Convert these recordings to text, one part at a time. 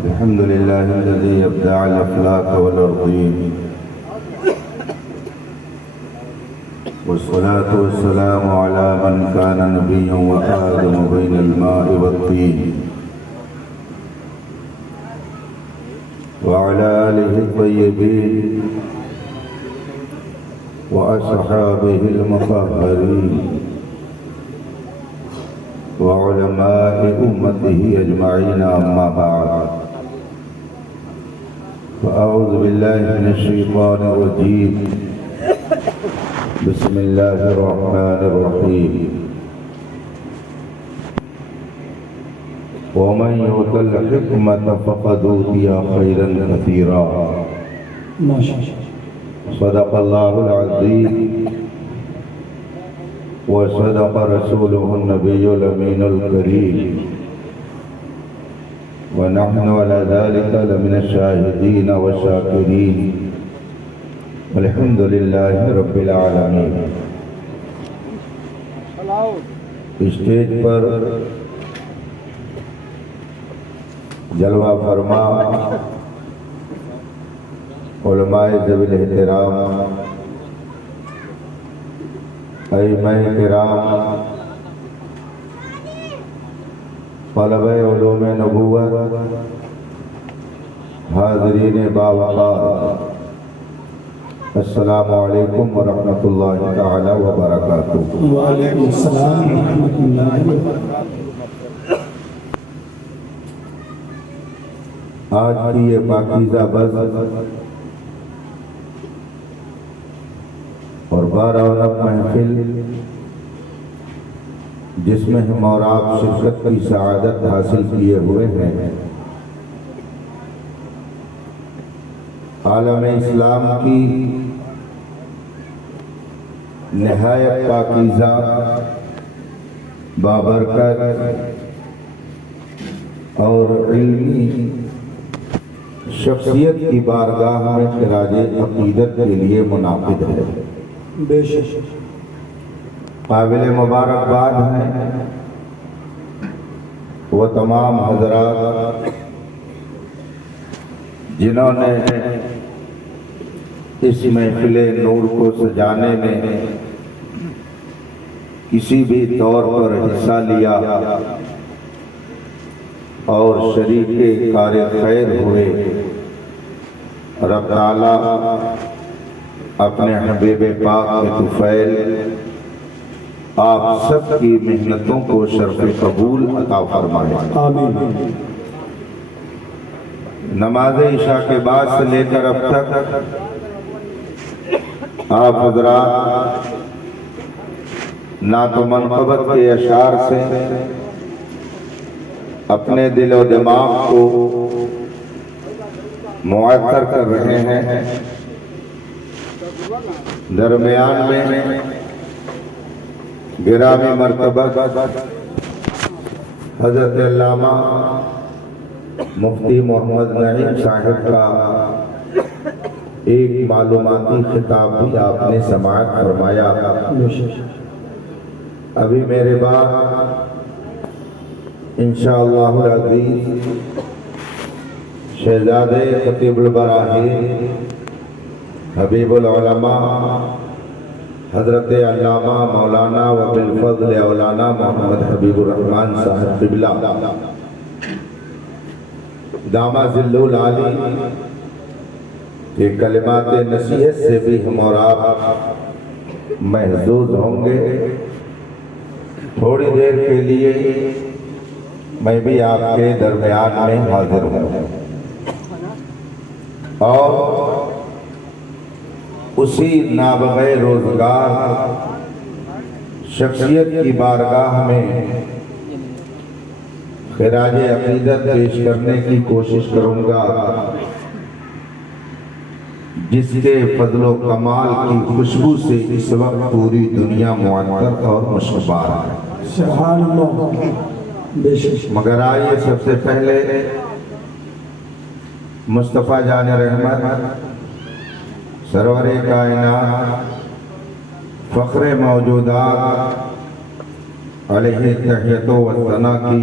الحمد لله الذي أبدع الأفلاك والأرضين، والصلاة والسلام على من كان نبيا وآدم بين الماء والطين، وعلى آله الطيبين وأصحابه المطهرين وعلماء أمته أجمعين، أما بعد، فأعوذ بالله من الشيطان الرجيم. بسم الله الرحمن الرحيم. ومن يؤت الحكمة فقد أوتي خيرا كثيرا. صدق الله العظيم وصدق رسوله النبي الأمين الكريم، ونحن على ذلك لمن الشاهدين والشاكرين، والحمد لله رب العالمين. اسٹیج پر جلوہ فرما علماء ذوی الاحترام، ائمہ کرام، طلبہ علوم نبوت، حاضرین باوقار، السلام علیکم ورحمۃ اللہ تعالی وبرکاتہ. وعلیکم السلام ورحمۃ اللہ وبرکاتہ. آج کی یہ پاکیزہ بز اور بارونق محفل جس میں ہم اور آپ شرکت کی سعادت حاصل کیے ہوئے ہیں، عالم اسلام کی نہایت پاکیزہ بابرکت اور علمی شخصیت کی بارگاہ میں خراج عقیدت کے لیے منعقد ہے. بے شک قابل مبارکباد ہیں وہ تمام حضرات جنہوں نے اس محفل نور کو سجانے میں کسی بھی طور پر حصہ لیا اور شریک کار خیر ہوئے. رب تعالیٰ اپنے حبیب پاک کے طفیل آپ سب کی محنتوں کو شرف قبول عطا فرمائے. آمین. نماز عشاء کے بعد سے لے کر اب تک آپ حضرات نعت و منقبت کے اشعار سے اپنے دل و دماغ کو معطر کر رہے ہیں. درمیان میں گرامی مرتبہ حضرت علامہ مفتی محمد نعیم صاحب کا ایک معلوماتی خطاب بھی آپ نے سماعت فرمایا. ابھی میرے بعد انشاءاللہ العزیز شہزادے خطیب البراہیم حبیب العلماء حضرت علامہ مولانا و بالفضل اولانا محمد حبیب الرحمن صاحب قبلہ دامہ ذل العالی کے کلمات نصیحت سے بھی ہم اور آپ محظوظ ہوں گے. تھوڑی دیر کے لیے میں بھی آپ کے درمیان میں حاضر ہوں اور اسی نابغہ روزگار شخصیت کی بارگاہ میں خراج عقیدت پیش کرنے کی کوشش کروں گا جس کے فضل و کمال کی خوشبو سے اس وقت پوری دنیا معطر اور مشکبار ہے. سبحان اللہ. بے شک. مگر آئیے سب سے پہلے مصطفیٰ جان رحمت سرور کائنات فخر موجودات علیہ تحیت و ثنا کی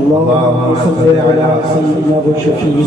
اللهم صل على سيدنا وشفيع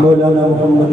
مولانا محمد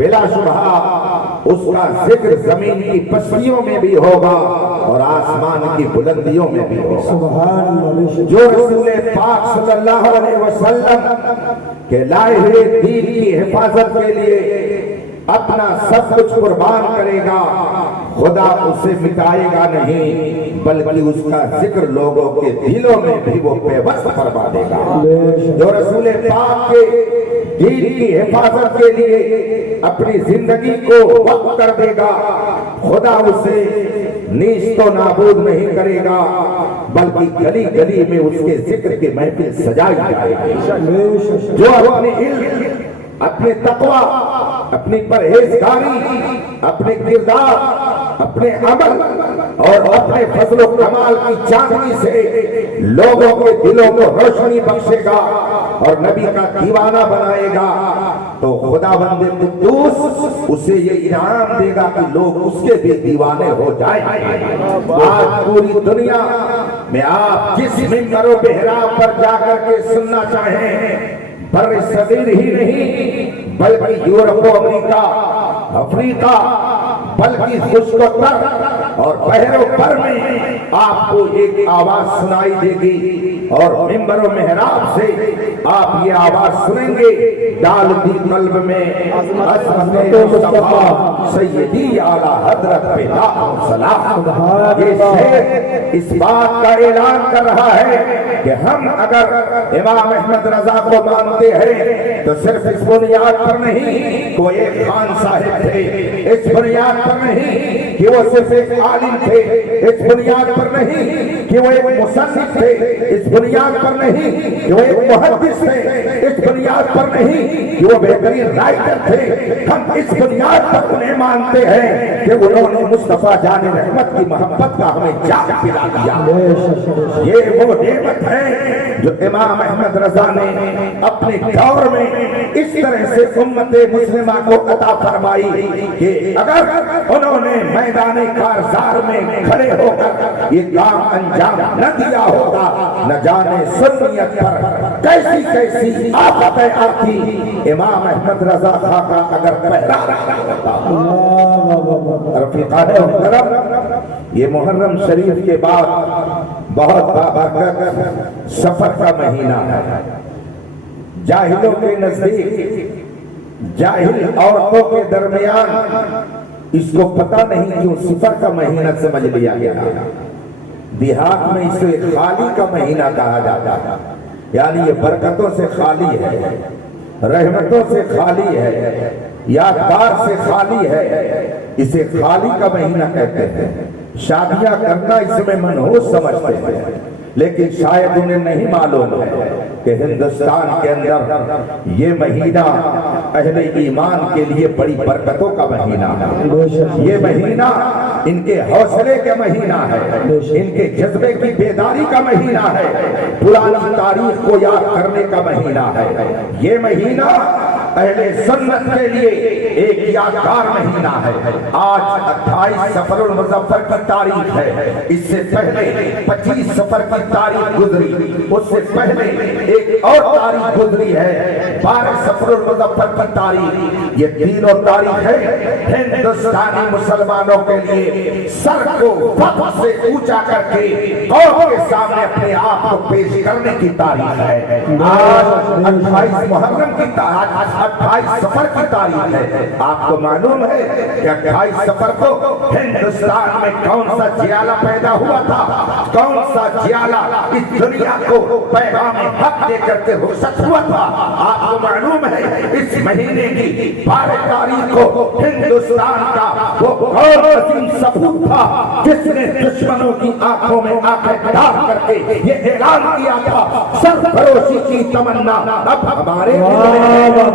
بلا شبہ اس کا ذکر زمین کی پستیوں میں بھی ہوگا اور آسمان کی بلندیوں میں بھی ہوگا۔ سبحان اللہ۔ جو رسول پاک صلی اللہ علیہ وسلم کے لائے ہوئے دین کی حفاظت کے لیے اپنا سب کچھ قربان کرے گا، خدا اسے مٹائے گا نہیں، بلکہ اس کا ذکر لوگوں کے دلوں میں بھی وہ پیوست فرما دے گا۔ جو رسول پاک کے دین کی حفاظت کے لیے اپنی زندگی کو وقف کر دے گا، خدا اسے نیست و نابود نہیں کرے گا، بلکہ گلی گلی میں اس کے ذکر کی محفل سجائی جائے گی۔ جو اپنے علم، اپنے تقوی، اپنی پرہیزگاری، اپنے کردار، اپنے عمل اور اپنے فضل و کمال کی چاندنی سے لوگوں کے دلوں کو روشنی بخشے گا اور نبی کا دیوانہ بنائے گا، تو خداوند قدوس اسے یہ انعام دے گا کہ لوگ اس کے بھی دیوانے ہو جائیں۔ آج پوری دنیا میں آپ جس منبر و محراب پر جا کر کے سننا چاہیں، بر صغیر ہی نہیں بلکہ یورپ و امریکہ، افریقہ، بلکہ خشک و تر اور بحر و بر میں آپ کو ایک آواز سنائی دے گی، اور منبر و محراب سے آپ یہ آواز سنیں گے، ڈال دی قلب میں عظمت مصطفیٰ سیدی اعلیٰ حضرت پہ لاکھوں سلام۔ یہ شعر اس بات کا اعلان کر رہا ہے کہ ہم اگر امام احمد رضا کو مانتے ہیں تو صرف اس بنیاد پر نہیں کہ وہ ایک خان صاحب تھے، اس بنیاد پر نہیں کہ وہ صرف ایک عالم تھے، اس بنیاد پر نہیں کہ وہ ایک مصنف تھے، اس بنیاد پر نہیں کہ وہ ایک محدث تھے، اس بنیاد پر نہیں کہ وہ بہترین رائٹر تھے، ہم اس بنیاد پر انہیں مانتے ہیں کہ انہوں نے مصطفیٰ جان رحمت کی محبت کا ہمیں جام پلا دیا۔ یہ وہ نعمت ہے جو امام احمد رضا نے اپنے دور میں اس طرح سے امت مسلمہ کو عطا فرمائی کہ اگر انہوں نے میدان کارزار میں کھڑے ہو کر یہ کام انجام نہ دیا ہوتا، نہ جانے سنیت پر کیسی کیسی آفتیں آتی، امام احمد رضا خان کا اگر پہرا رہا ہوتا۔ رفیقان محترم، یہ محرم شریف کے بعد بہت بابرکت سفر کا مہینہ ہے۔ جاہلوں کے نزدیک، جاہل عورتوں کے درمیان اس کو پتہ نہیں کیوں سفر کا مہینہ سمجھ لیا گیا۔ دیہات میں اسے خالی کا مہینہ کہا جاتا ہے، یعنی یہ برکتوں سے خالی ہے، رحمتوں سے خالی ہے، یادگار سے خالی ہے، اسے خالی کا مہینہ کہتے ہیں۔ شادیاں کرنا اس میں منحوس سمجھتے ہیں، لیکن شاید انہیں نہیں معلوم ہے کہ ہندوستان کے اندر یہ مہینہ اہل ایمان کے لیے بڑی برکتوں کا مہینہ ہے۔ یہ مہینہ ان کے حوصلے کا مہینہ ہے، ان کے جذبے کی بیداری کا مہینہ ہے، پرانی تاریخ کو یاد کرنے کا مہینہ ہے۔ یہ مہینہ اہل سنت کے لیے ایک یادگار مہینہ ہے۔ آج 28 سفر المظفر کی تاریخ ہے، اس سے پہلے 25 سفر کی تاریخ گزری، اس سے پہلے ایک اور تاریخ گزری ہے 12 سفر المظفر کی تاریخ۔ یہ تینوں تاریخ ہے ہندوستانی مسلمانوں کے لیے سر کو فخر سے اونچا کر کے قوم کے سامنے اپنے آپ کو پیش کرنے کی تاریخ ہے۔ آج 28 محرم کی تاریخ، 28 سفر کی تاریخ ہے۔ آپ کو معلوم ہے کہ 28 سفر کو ہندوستان میں کون سا جیالہ پیدا ہوا تھا، کون سا جیالہ اس دنیا کو پیغام حق دے کر کے رخصت ہوا تھا۔ آپ کو معلوم ہے اس مہینے کی 12 تاریخ کو ہندوستان کا وہ غور عظیم سپوت تھا جس نے دشمنوں کی آنکھوں میں آنکھیں ڈال کر کے یہ اعلان کیا تھا، سرفروشی کی تمنا اب ہمارے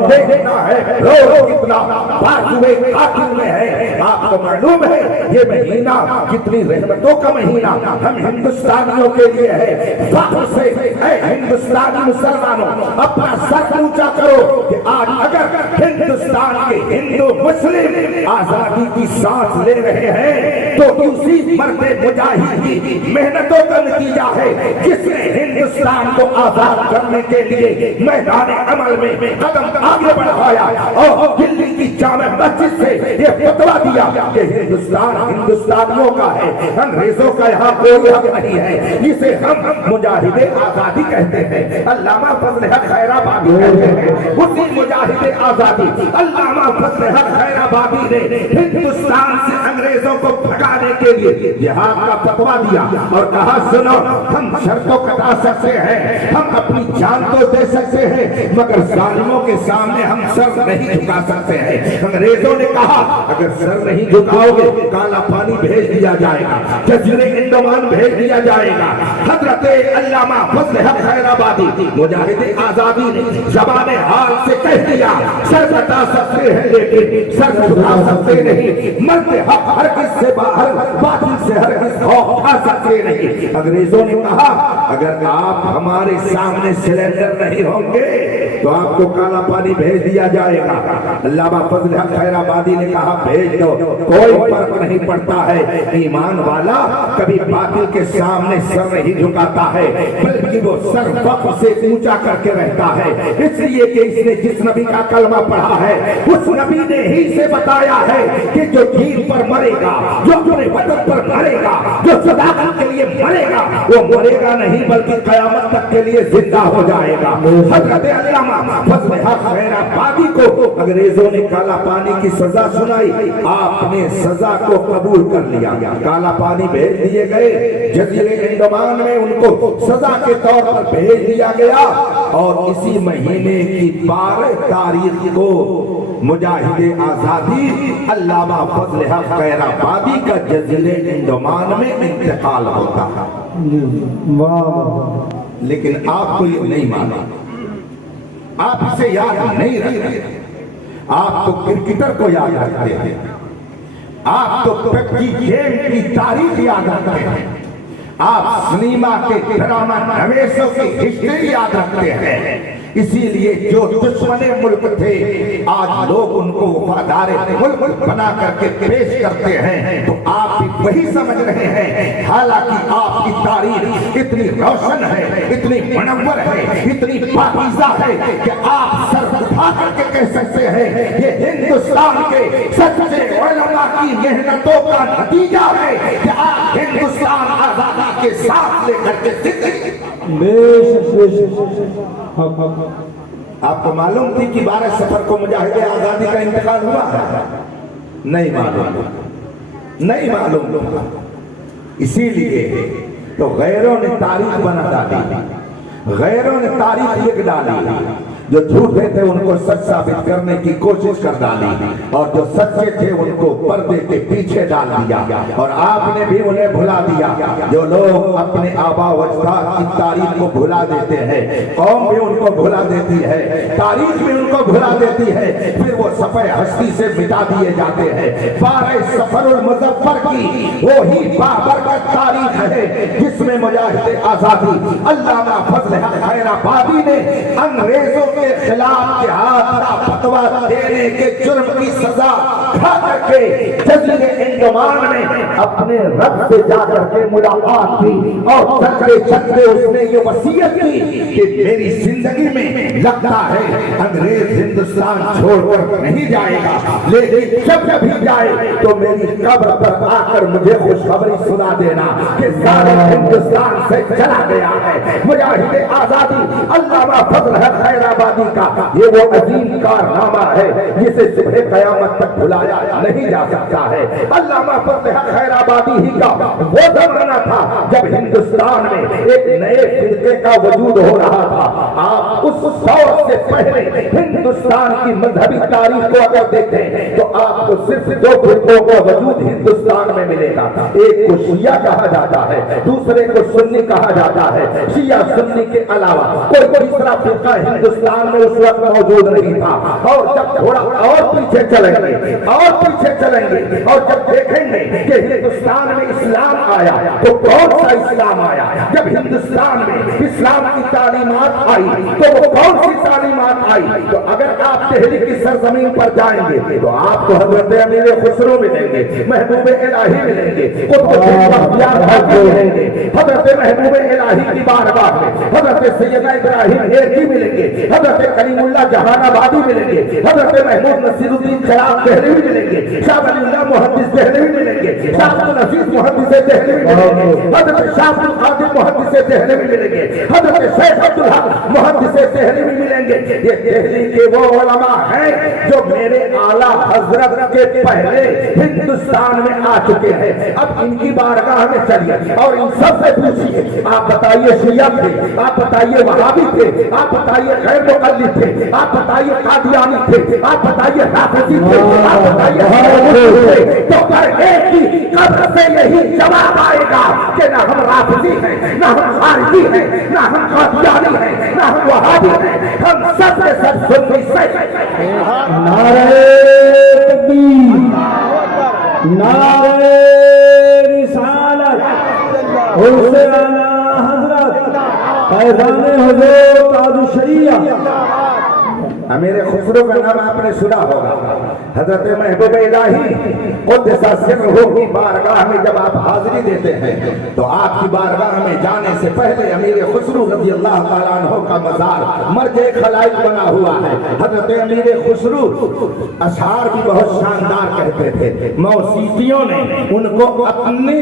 دیکھنا ہے روز کتنا بازوئے قاتل میں ہے۔ آپ کو معلوم ہے یہ مہینہ کتنی رحمتوں کا مہینہ ہم ہندوستانیوں کے لیے ہے۔ فخر سے اے ہندوستانی مسلمانوں اپنا سر اونچا کرو کہ آج اگر ہندوستان کے ہندو مسلم آزادی کی سانس لے رہے ہیں تو اسی مرد مجاہد کی محنتوں کا نتیجہ ہے جس نے ہندوستان کو آزاد کرنے کے لیے میدان عمل میں قدم آگے بڑھایا اور دلی کی جامع مسجد سے یہ فتویٰ دیا کہ ہندوستان ہندوستانیوں کا ہے، انگریزوں کا یہاں کوئی حق نہیں ہے، جسے ہم مجاہد آزادی کہتے ہیں۔ علامہ فضل حق خیرآبادی کہتے ہیں اسی مجاہد آزادی علامہ فضل حق خیرآبادی نے ہندوستان سے انگریزوں کو بھگانے کے لیے جہاد کا فتویٰ دیا اور کہا سنو، ہم سر تو کٹا سکتے ہیں، ہم اپنی جان تو دے سکتے ہیں، مگر ظالموں کے سامنے ہم سر نہیں جھکا سکتے ہیں۔ انگریزوں نے کہا اگر سر نہیں جھکاؤ گے کالا پانی بھیج دیا جائے گا، جزیرے انڈمان بھیج دیا جائے گا۔ حضرت علامہ فضل حق خیرآبادی مجاہد آزادی نے زبان حال سے کہہ دیا سر کٹا سکتے ہیں لیکن سر جھکا سکتے نہیں، مرد حق ہرگز سے باہر باطل سے ہرگز خوف کھا سکتے نہیں۔ انگریزوں نے کہا اگر آپ ہمارے سامنے سلنڈر نہیں ہوں گے تو آپ کو کالا پانی بھیج دیا جائے گا۔ علامہ فضل حق خیرآبادی نے کہا بھیج دو، کوئی فرق نہیں پڑتا ہے، ایمان والا کبھی باطل کے سامنے سر نہیں جھکاتا ہے بلکہ وہ سر وقت سے اونچا کر کے رہتا ہے، اس لیے کہ اس نے جس نبی کا کلمہ پڑھا ہے اس نبی نے ہی سے بتایا ہے کہ جو دین پر مرے گا، جو اپنے وطن پر مرے گا، جو صداقت کے لیے مرے گا، وہ مرے گا نہیں بلکہ قیامت تک کے لیے زندہ ہو جائے گا۔ حضرت علامہ فضل حق خیرآبادی کو انگریزوں نے کالا پانی کی سزا سنائی، آپ نے سزا کو قبول کر لیا، کالا پانی بھیج دیے گئے، جزیرے انڈمان میں ان کو سزا کے طور پر بھیج دیا گیا اور اسی مہینے کی 12 تاریخ کو مجاہد آزادی علامہ فضل حق خیرآبادی کا جزیرے انڈمان میں انتقال ہوتا ہے۔ لیکن آپ کو یہ نہیں مانا، آپ اسے یاد نہیں رکھتے، آپ تو کرکٹر کو یاد رکھتے ہیں، آپ تو پپجی گیم کی تاریخ یاد رکھتے ہیں، آپ سنیما کے ڈرامہ نویسوں کی ہسٹری یاد رکھتے ہیں۔ اسی لیے جو دشمن ملک تھے آج لوگ ان کو وفادار ملک بنا کر کے پیش کرتے ہیں، تو آپ بھی وہی سمجھ رہے ہیں، حالانکہ آپ کی تاریخ اتنی روشن ہے، اتنی منور ہے، اتنی پاکیزہ ہے کہ آپ سر اٹھا کر کے کہہ سکتے ہیں یہ ہندوستان کے سچے علماء کی محنتوں کا نتیجہ ہے کہ آپ ہندوستان آزادی کے ساتھ لے کر کے زندگی۔ آپ کو معلوم تھی کہ 12 سفر کو مجاہد آزادی کا انتقال ہوا ہے؟ نہیں معلوم، اسی لیے تو غیروں نے تاریخ بنا ڈالی، غیروں نے تاریخ لکھ ڈالی، جو جھوٹے تھے ان کو سچ ثابت کرنے کی کوشش کر ڈالی اور جو سچے تھے ان کو پردے کے پیچھے ڈال دیا، اور آپ نے بھی انہیں بھلا دیا۔ جو لوگ اپنے آبا و اجداد کی تاریخ کو بھلا دیتے ہیں، قوم بھی ان کو بھلا دیتی ہے، تاریخ بھی ان کو بھلا دیتی ہے، پھر وہ صفحہ ہستی سے مٹا دیے جاتے ہیں۔ 12 سفر المظفر کی وہی بابرکت تاریخ ہے جس میں مجاہد آزادی علامہ فضل حق خیرآبادی نے انگریزوں کے خلاف جہاد کا فتویٰ دینے کے جرم کی سزا کھا کر کے جزیرے انڈمان میں اپنے رب سے جا کر کے ملاقات کی اور چکرے چکرے اس نے یہ وصیت کی کہ میری زندگی میں لگتا ہے انگریز ہندوستان چھوڑ کر نہیں جائے گا، لیکن جب بھی جائے تو میری قبر پر آ کر مجھے خوشخبری سنا دینا کہ ظالم ہندوستان سے چلا گیا ہے۔ مجاہد آزادی علامہ فضل حق خیرآبادی کا یہ وہ عظیم کارنامہ ہے جسے صبح قیامت تک بھلایا نہیں جا سکتا ہے۔ علامہ فضل حق خیرآبادی ہی کا وہ زمانہ تھا جب ہندوستان میں ایک نئے فرقے کا وجود ہو رہا تھا۔ آپ اس دور سے پہلے ہندوستان کی مذہبی تاریخ کو اگر دیکھیں تو آپ کو صرف 2 فرقوں کا وجود ہندوستان میں ملے گا، ایک کو شیعہ کہا جاتا ہے، دوسرے کو سنی کہا جاتا ہے۔ شیعہ سنی کے علاوہ کوئی تیسرا فرقہ ہندوستان میں اس وقت موجود نہیں تھا، اور جب تھوڑا اور پیچھے چلیں گے اور جب دیکھیں گے کہ ہندوستان میں اسلام آیا تو کون سا اسلام آیا، جب ہندوستان میں اسلام کی تعلیمات آئی تو وہ کون سی تعلیمات آئی، تو اگر آپ دہلی کی سرزمین پر جائیں گے تو آپ کو حضرت امیر خسرو ملیں گے، محبوب الہی ملیں گے، ملیں گے، حضرت محبوب الہی کی بارگاہ میں حضرت سیدنا ابراہیم ہیرکی ملیں گے، حضرت کریم اللہ جہان آبادی ملیں گے، حضرت محمود نصیر الدین چراغ دہلوی ملیں گے، شاہ ولی اللہ محدث دہلوی ملیں گے، شاہ عبد العزیز محدث دہلوی ملیں گے، حضرت شاہ عبد القادر محدث دہلوی ملیں گے، حضرت شیخ عبدالحق محدث دہلوی ملیں گے۔ یہ دہلی کے وہ علماء ہیں جو میرے اعلیٰ حضرت کے پہلے ہندوستان میں آ چکے ہیں۔ اب ان کی بارگاہ میں چلیے اور ان سب سے پوچھیے، آپ بتائیے شیعہ تھے، آپ بتائیے وہابی تھے، آپ بتائیے غیر مقلد تھے، آپ بتائیے قادیانی تھے، آپ بتائیے رافضی تھے، آپ بتائیے تھے، تو ہر ایک کی قبر سے یہی جواب آئے گا کہ نہ ہم رافضی ہیں، نہ ہم خارجی ہیں، نہ ہم قادیانی ہیں، نہ ہم وہابی ہیں، ہم سب سے سب سنی سے نعرہ تکبیر، نعرہ رسالت، حسین حضرت فیضان حضور تاج الشریعہ۔ امیر خسرو کا نام آپ نے سنا ہوگا، حضرت محبوب الہی قدس سرہ کی بارگاہ میں جب آپ حاضری دیتے ہیں تو آپ کی بارگاہ میں جانے سے پہلے امیر خسرو رضی اللہ تعالیٰ عنہ کا مزار مرجع خلائق بنا ہوا ہے۔ حضرت امیر خسرو اشعار بھی بہت شاندار کہتے تھے، موسیقیوں نے ان کو اپنی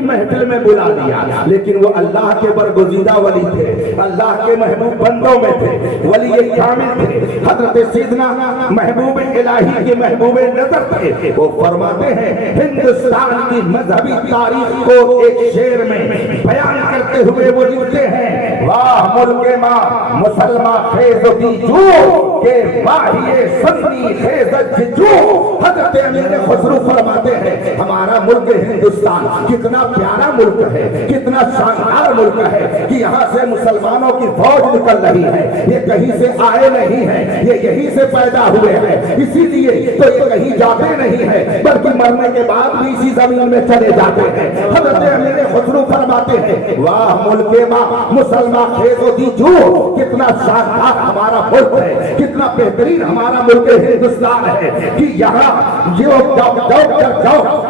محفل میں بلا دیا، لیکن وہ اللہ کے برگزیدہ ولی تھے، اللہ کے محبوب بندوں میں تھے، ولی کامل تھے، حضرت سیدنا محبوب الہی کے محبوب نظر تھے۔ وہ فرماتے ہیں ہندوستان کی مذہبی تاریخ کو ایک شعر میں بیان کرتے ہوئے وہ لکھتے ہیں، واہ ملک ماں مسلمان خیز دی جو کہ واہی سنی خیز جو۔ حضرت امیر خسرو فرماتے ہیں ہمارا ملک ہندوستان کتنا پیارا ملک ہے، کتنا شاندار ملک ہے کہ یہاں سے مسلمانوں کی فوج نکل رہی ہے، یہ کہیں سے آئے نہیں ہیں، یہ یہیں سے پیدا ہوئے ہیں، اسی لیے تو یہ کہیں جاتے نہیں ہیں بلکہ مرنے کے بعد بھی اسی زمین میں چلے جاتے ہیں۔ حضرت امیر خسرو فرماتے ہیں واہ ملک ماں مسلمان خیز و دی جو، کتنا شاندار ہمارا ملک ہے، کتنا بہترین ہمارا ملک ہندوستان ہے کہ یہاں جاؤ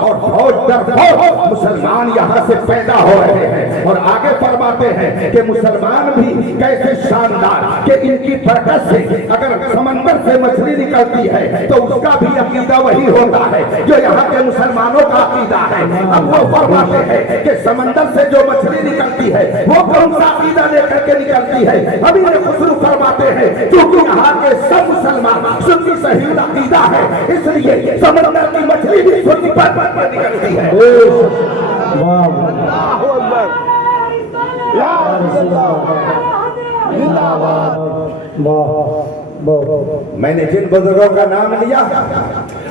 اور فوج در فوج مسلمان یہاں سے پیدا ہو رہے ہیں۔ اور آگے فرماتے ہیں کہ مسلمان بھی کیسے شاندار کہ ان کی برکت سے اگر سمندر سے مچھلی نکلتی ہے تو اس کا بھی عقیدہ وہی ہوتا ہے جو یہاں کے مسلمانوں کا عقیدہ ہے۔ اب وہ فرماتے ہیں کہ سمندر سے جو مچھلی نکلتی ہے وہ کون سا عقیدہ لے کر کے نکلتی ہے؟ امیر خسرو فرماتے ہیں کیونکہ یہاں کے سب مسلمان سنی صحیح عقیدہ ہے، اس لیے سمندر کی مچھلی بھی سنی پر نکلتی ہے۔ میں نے جن بزرگوں کا نام لیا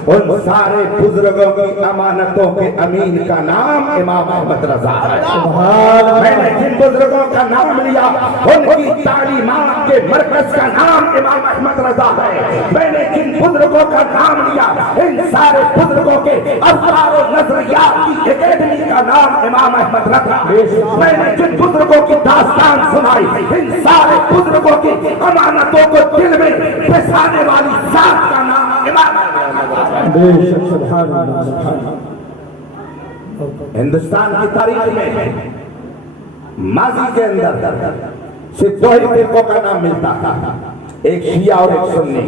ان سارے بزرگوں کی امانتوں کے امین کا نام امام احمد رضا ہے۔ میں نے جن بزرگوں کا نام لیا ان کی تعلیمات کے مرکز کا نام امام احمد رضا ہے۔ میں نے جن بزرگوں کا نام لیا ان سارے بزرگوں کے افکار و نظریات کی اکیڈمی کا نام امام احمد رضا ہے۔ میں نے جن بزرگوں کی داستان سنائی ان سارے بزرگوں کی امانتوں کو دل میں بسانے والی ذات کا نام امام احمد رضا ہے۔ ہندوستان کی تاریخ میں ماضی کے اندر صرف دو ہی فرقوں کا نام ملتا تھا، ایک شیعہ اور ایک سنی،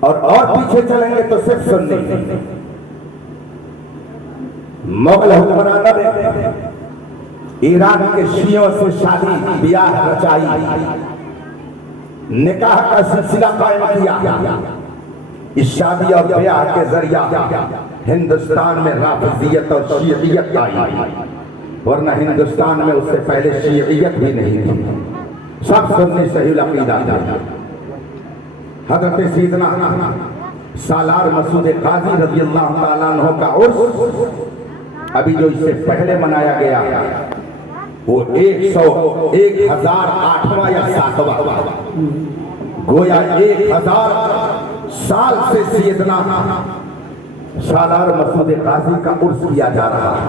اور پیچھے چلیں گے تو صرف سنی۔ مغل حکمرانوں نے ایران کے شیعوں سے شادی بیاہ رچائی، نکاح کا سلسلہ قائم کیا۔ اس شادی اور بیاہ کے ذریعہ ہندوستان میں رافضیت اور شیعیت آئی، ورنہ ہندوستان میں اس سے پہلے شیعیت بھی نہیں تھی، سب سنی صحیح العقیدہ تھے۔ حضرت سیدنا سالار مسعود قاضی رضی اللہ تعالیٰ عنہ کا عرس ابھی جو اس سے پہلے منایا گیا وہ 1008واں یا 7واں، گویا 1000 سال سے سیدنا سالار مسعود قاضی کا عرس کیا جا رہا ہے۔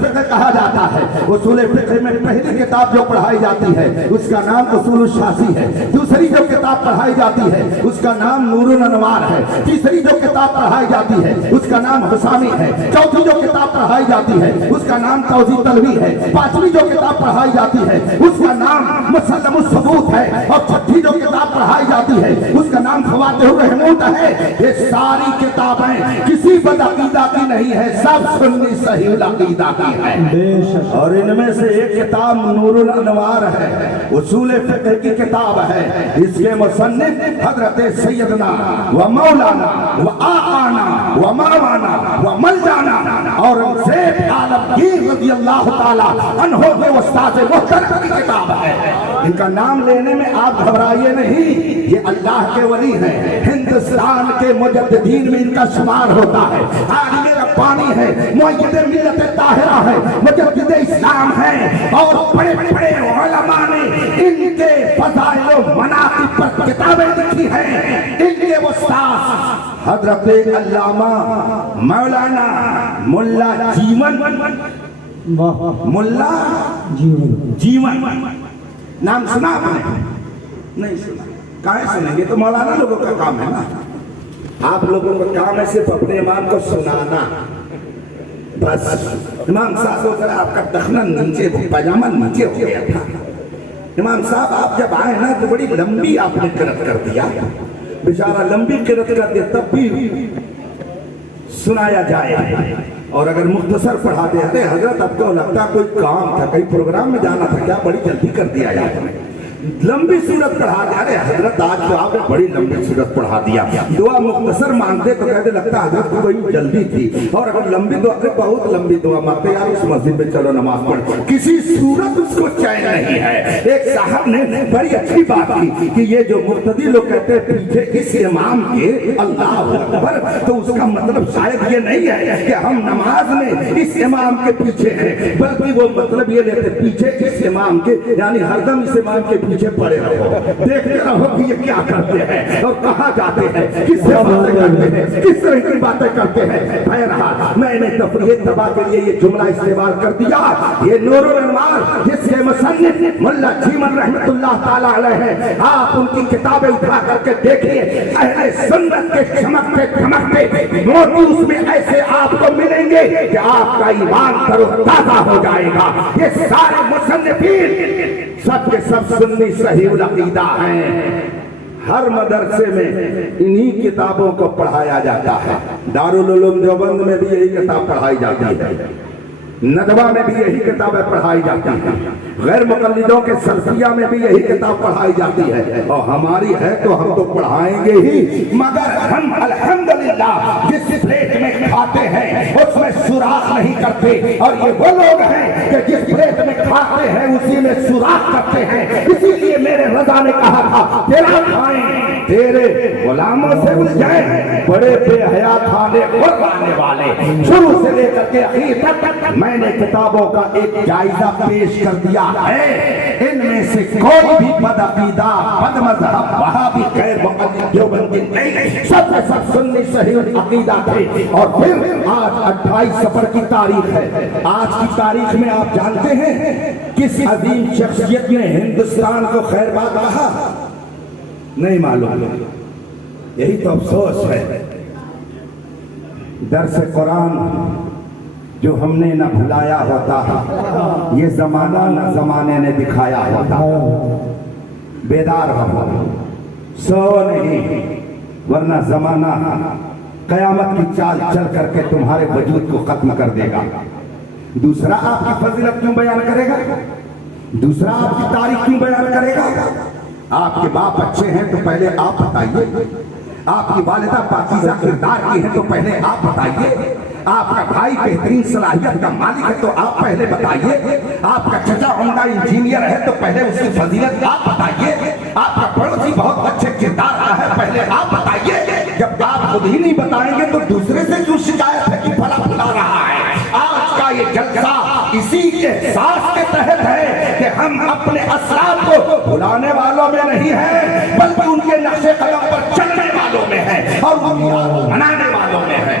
فقہ کہا جاتا ہے. اصول فقہ میں پہلی کتاب جو پڑھائی جاتی ہے اس کا نام اصول الشاسی ہے. دوسری جو کتاب پڑھائی جاتی ہے اس کا نام نور الانوار ہے. تیسری جو کتاب پڑھائی جاتی ہے اس کا نام حسامی ہے. چوتھی جو کتاب پڑھائی جاتی ہے اس کا نام توضیح تلوی ہے. پانچویں جو کتاب پڑھائی جاتی ہے اس کا نام مسلم الثبوت ہے. اور چھٹی جو کتاب پڑھائی جاتی ہے اس کا نام فواتح الرحمون ہے. یہ ساری کتابیں کسی بدعقیدہ کی نہیں ہے, سب سنی صحیح العقیدہ کی ہے. اور ان میں سے ایک کتاب نور الانوار ہے, اصول فقہ کی کتاب ہے. اس کے مصنف حضرت سیدنا و مولانا و آقانا و ماوانا و ملجانا اورنگزیب عالمگیر رضی اللہ تعالی عنہ کے استاد محترم کی کتاب ہے. ان کا نام لینے میں آپ گھبرائیے نہیں, یہ اللہ کے ولی ہیں, ہندوستان کے مجددین میں ان کا شمار ہوتا ہے. عالم ربانی ہے, مؤید ملت طاہرہ ہے, مجدد اسلام ہے. اور بڑے بڑے علماء نے ان کے فضائل و مناقب پر کتابیں لکھی ہیں. ان کے استاد حضرت علامہ مولانا ملا جیون, ملا جیون نام سنا آپ نے؟ نہیں سنا. کہاں سنیں گے, تو مولانا لوگوں کا کام ہے نا. آپ لوگوں کا کام ہے صرف اپنے امام کو سنانا بس. امام صاحب ہو کر آپ کا دخنا نیچے, پاجامہ نیچے ہو گیا تھا. امام صاحب آپ جب آئے نا تو بڑی لمبی آپ نے قرأت کر دیا. بیچارہ لمبی قرأت کر دیا تب بھی سنایا جائے, اور اگر مختصر پڑھا دیتے حضرت اب تو لگتا کوئی کام تھا, کئی پروگرام میں جانا تھا, کیا بڑی جلدی کر دیا جاتا ہے. لمبی صورت پڑھا دیا. ارے حضرت آج تو آپ نے بڑی لمبی صورت پڑھا دیا. دعا مختصر مانگتے تو کہتے لگتا حضرت کو کوئی جلدی تھی, اور اگر لمبی دعا پہ بہت لمبی دعا مانگتے یار اس مسجد میں چلو نماز پڑھ. کسی صورت اس کو چین نہیں ہے. ایک صاحب نے بڑی اچھی بات کی کہ یہ جو مقتدی لوگ کہتے ہیں پیچھے اس امام کے اللہ اکبر, تو اس کا مطلب شاید یہ نہیں ہے کہ ہم نماز میں اس امام کے پیچھے ہیں, بلکہ وہ مطلب یہ لیتے پیچھے اس امام کے, یعنی ہر دم اس امام کے پیچھے پڑے رہو, دیکھتے رہو کہ یہ کیا کرتے ہیں اور کہاں جاتے ہیں, کس سے باتیں کرتے ہیں, کس طرح کی باتیں کرتے ہیں. بہرحال میں نے تفریح تباہ کے لیے یہ جملہ استعمال کر دیا. یہ نور الانوار جس کے مصنف ملا جیون رحمت اللہ تعالی علیہ ہیں, آپ ان کی کتابیں اٹھا کر کے دیکھیے. اہل سنت کے چمکتے چمکتے موضوع اس میں ایسے آپ کو ملیں گے کہ آپ کا ایمان تر و تازہ ہو جائے گا. یہ سارے مصنفین سب کے سب سنی صحیح العقیدہ ہیں. ہر مدرسے میں انہی کتابوں کو پڑھایا جاتا ہے. دارالعلوم دیوبند میں بھی یہی کتاب پڑھائی جاتی ہے, ندوہ میں بھی یہی کتابیں پڑھائی جاتی ہیں, غیر مقلدوں کے سلفیہ میں بھی یہی کتاب پڑھائی جاتی ہے. اور ہماری ہے تو ہم تو پڑھائیں گے ہی, مگر ہم الحمدللہ جس پلیٹ میں کھاتے ہیں اس میں سوراخ نہیں کرتے. اور یہ وہ لوگ ہیں کہ جس پلیٹ میں کھاتے ہیں اسی میں سوراخ کرتے ہیں. اسی لیے میرے رضا نے کہا تھا تیرا کھائیں تیرے غلاموں سے الجھائیں, بڑے بے حیا کھانے قربانے والے. شروع سے لے کر کے آخر تک میں نے کتابوں کا ایک جائزہ پیش کر دیا ہے. ان میں سے کوئی بھی بدعقیدہ, بد مذہب, وہابی, غیر مقلد دیوبندی نہیں, سب کے سب سنی صحیح عقیدہ تھے. اور پھر آج 28 صفر کی تاریخ ہے. آج کی تاریخ میں آپ جانتے ہیں کس عظیم شخصیت نے ہندوستان کو خیر بات کہا؟ نہیں معلوم. یہی تو افسوس ہے. درس قرآن جو ہم نے نہ بھلایا ہوتا, یہ زمانہ نہ زمانے نے دکھایا ہوتا. بیدار رہو, سو نہیں, ورنہ زمانہ قیامت کی چال چل کر کے تمہارے وجود کو ختم کر دے گا. دوسرا آپ کی فضیلت کیوں بیان کرے گا؟ دوسرا آپ کی تاریخ کیوں بیان کرے گا؟ آپ کے باپ اچھے ہیں تو پہلے آپ بتائیے. آپ کی والدہ پاکیزہ کردار کی ہے تو پہلے آپ بتائیے. آپ کا بھائی بہترین صلاحیت کا مالک ہے تو آپ پہلے بتائیے. آپ کا چچا عمدہ انجینئر ہے تو پہلے اس کی فضیلت آپ بتائیے. آپ کا پڑوسی بہت اچھے کردار رہا ہے, پہلے آپ بتائیے. جب آپ خود ہی نہیں بتائیں گے تو دوسرے سے کیوں شکایت ہے کہ فلاں بتا رہا ہے؟ آج کا یہ جلسہ اسی احساس کے تحت ہے کہ ہم اپنے اسلاف کو بھلانے والوں میں نہیں ہیں, بلکہ ان کے نقش قدم پر چلنے والوں میں ہیں اور ان کو منانے والوں میں ہیں.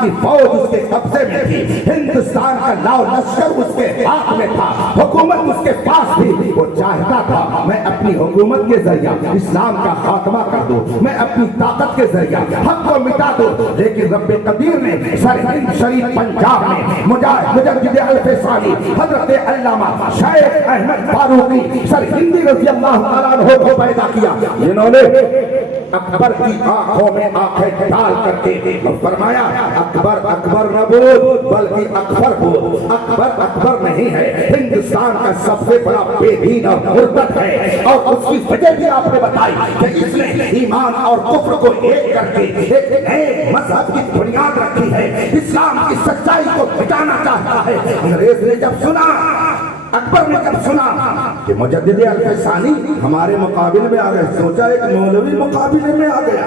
کی فوج اس کے قبضے میں تھی، ہندوستان کا لاؤ لشکر اس کے ہاتھ میں تھا، حکومت اس کے پاس تھی۔ وہ چاہتا تھا میں اپنی حکومت کے ذریعہ اسلام کا خاتمہ کر دوں، میں اپنی طاقت کے ذریعہ حق کو مٹا دوں، لیکن رب قدیر نے سرہند شریف پنجاب میں مجدد الفسانی حضرت علامہ شیخ احمد فاروقی سرہندی رضی اللہ تعالیٰ عنہ کو پیدا کیا، جنہوں نے اکبر کی آنکھوں میں آنکھیں ڈال کر کے فرمایا اکبر اکبر نہ بول بلکہ اکبر بول، اکبر اکبر نہیں ہے، ہندوستان کا سب سے بڑا بے دین اور مرتد ہے، اور اس کی وجہ بھی آپ نے بتائی کہ اس نے ایمان اور کفر کو ایک کر کے ایک نئے مذہب کی بنیاد رکھی ہے، اسلام کی سچائی کو مٹانا چاہتا ہے۔ انگریز نے جب سنا، اکبر نے جب سنا کہ مجدد الفسانی ہمارے مقابل میں آ گئے، سوچا ایک مولوی مقابلے میں آ گیا،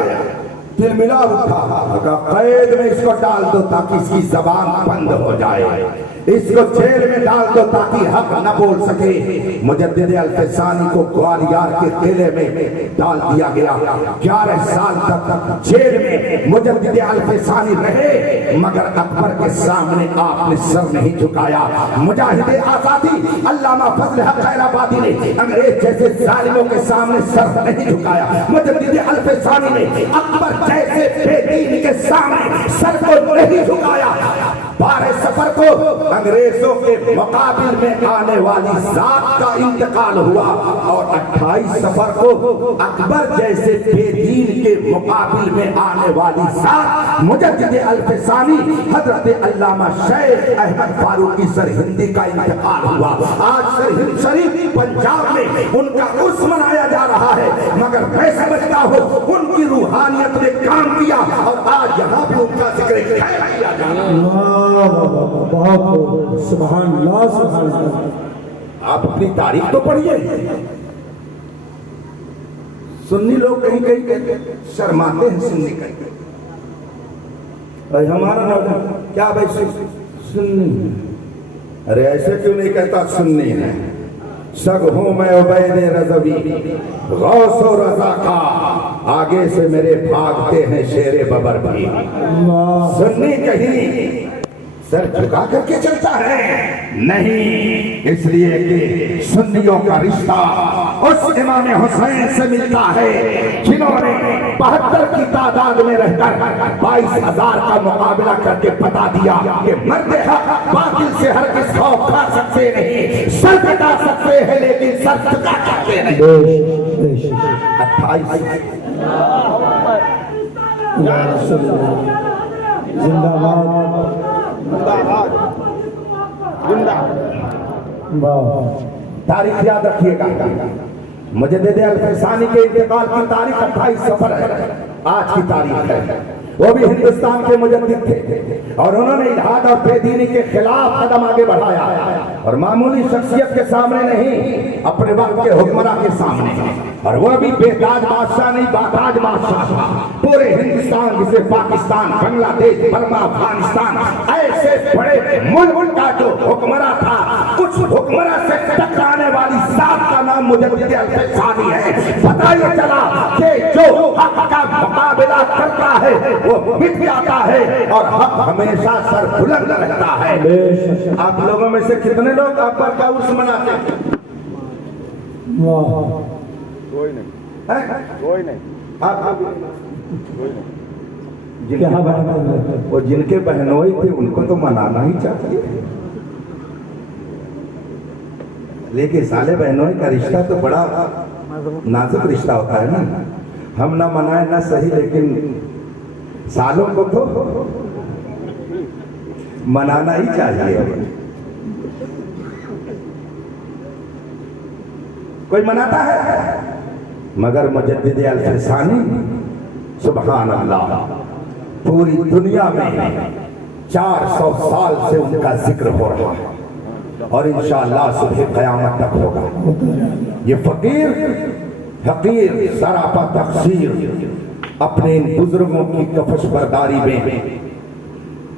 دل ملا اٹھا، قید میں اس کو ڈال دو تاکہ اس کی زبان بند ہو جائے، اس کو جیل میں ڈال دو تاکہ حق نہ بول سکے۔ مجدد الفسانی کو گوالیار کے قلعے میں ڈال دیا گیا، 11 سال تک جیل میں مجدد الفسانی رہے، مگر اکبر کے سامنے آپ نے سر نہیں جھکایا۔ مجاہد آزادی علامہ فضل حق خیر آبادی نے انگریز جیسے ظالموں کے سامنے سر نہیں جھکایا، مجدد الفسانی نے اکبر جیسے بے دین کے سامنے سر کو نہیں جھکایا۔ 12 سفر کو انگریزوں کے مقابل میں آنے والی ذات کا انتقال ہوا، اور 28 سفر کو اکبر جیسے بے دین کے مقابل میں آنے والی ذات مجدد الفسانی حضرت علامہ شیخ احمد فاروقی سرہندی کا انتقال ہوا۔ آج سرہند شریف پنجاب میں ان کا عرس منایا جا رہا ہے، مگر میں سمجھتا ہوں ان کی روحانیت نے کام کیا، اور آج یہاں بھی ان کا ذکر کیا جا رہا ہے۔ بہت سبحان اللہ سبحان اللہ۔ آپ اپنی تاریخ تو پڑھیے، سنی لوگ کہیں کہیں شرماتے ہیں، سنی کہیں بھائی ہمارا نام کیا بھائی سنی، ارے ایسے کیوں نہیں کہتا سنی ہے، سگ ہوں میں عبید رضوی غوث و رضا کا، آگے سے میرے بھاگتے ہیں شیر ببر بھی۔ سنی کہیں سر جھکا کر کے چلتا ہے نہیں، اس لیے کہ سنیوں کا رشتہ اس امام حسین سے ملتا ہے جنہوں نے 72 کی تعداد میں رہ کر 22,000 کا مقابلہ کر کے بتا دیا کہ مرد حق باطل سے ہرگز خوف کھا سکتے نہیں، سر کٹا سکتے ہیں لیکن سر جھکا سکتے نہیں۔ 28 زندہ باد تاریخ یاد رکھیے گا، مجدد الفسانی کے انتقال کی تاریخ 28 سفر ہے، آج کی تاریخ ہے۔ وہ بھی ہندوستان کے مجدد تھے، اور انہوں نے الحاد اور بے دینی کے خلاف قدم آگے بڑھایا، اور معمولی شخصیت کے سامنے نہیں، اپنے وقت کے حکمراں کے سامنے، اور وہ بھی بے تاج بادشاہ نہیں، باتاج بادشاہ تھا۔ پورے ہندوستان جسے پاکستان، بنگلہ دیش، برما، افغانستان ایسے بڑے ملک کا جو حکمراں تھا، اس حکمراں سے ٹکرانے والی ذات کا نام مجدد الفسانی ہے۔ پتہ یہ چلا کہ جو حق کا مقابلہ کرتا ہے وہ مٹ جاتا ہے، اور حق ہمیشہ سر بلند رہتا ہے۔ آپ لوگوں میں سے کتنے لوگ آپ کا عرس مناتے ہیں؟ کوئی نہیں آپ کیا بات ہے؟ وہ جن کے بہنوئی تھے ان کو تو منانا ہی چاہیے، لیکن سالے بہنوئی کا رشتہ تو بڑا نازک رشتہ ہوتا ہے نا، ہم نہ منائیں نہ صحیح، لیکن سالوں کو تو منانا ہی چاہیے۔ کوئی مناتا ہے، مگر مجدد الفسانی سبحان اللہ پوری دنیا میں 400 سال سے ان کا ذکر ہو رہا ہے، اور انشاءاللہ صبح قیامت تک ہوگا۔ یہ فقیر سراپا تقصیر اپنے ان بزرگوں کی کفش برداری میں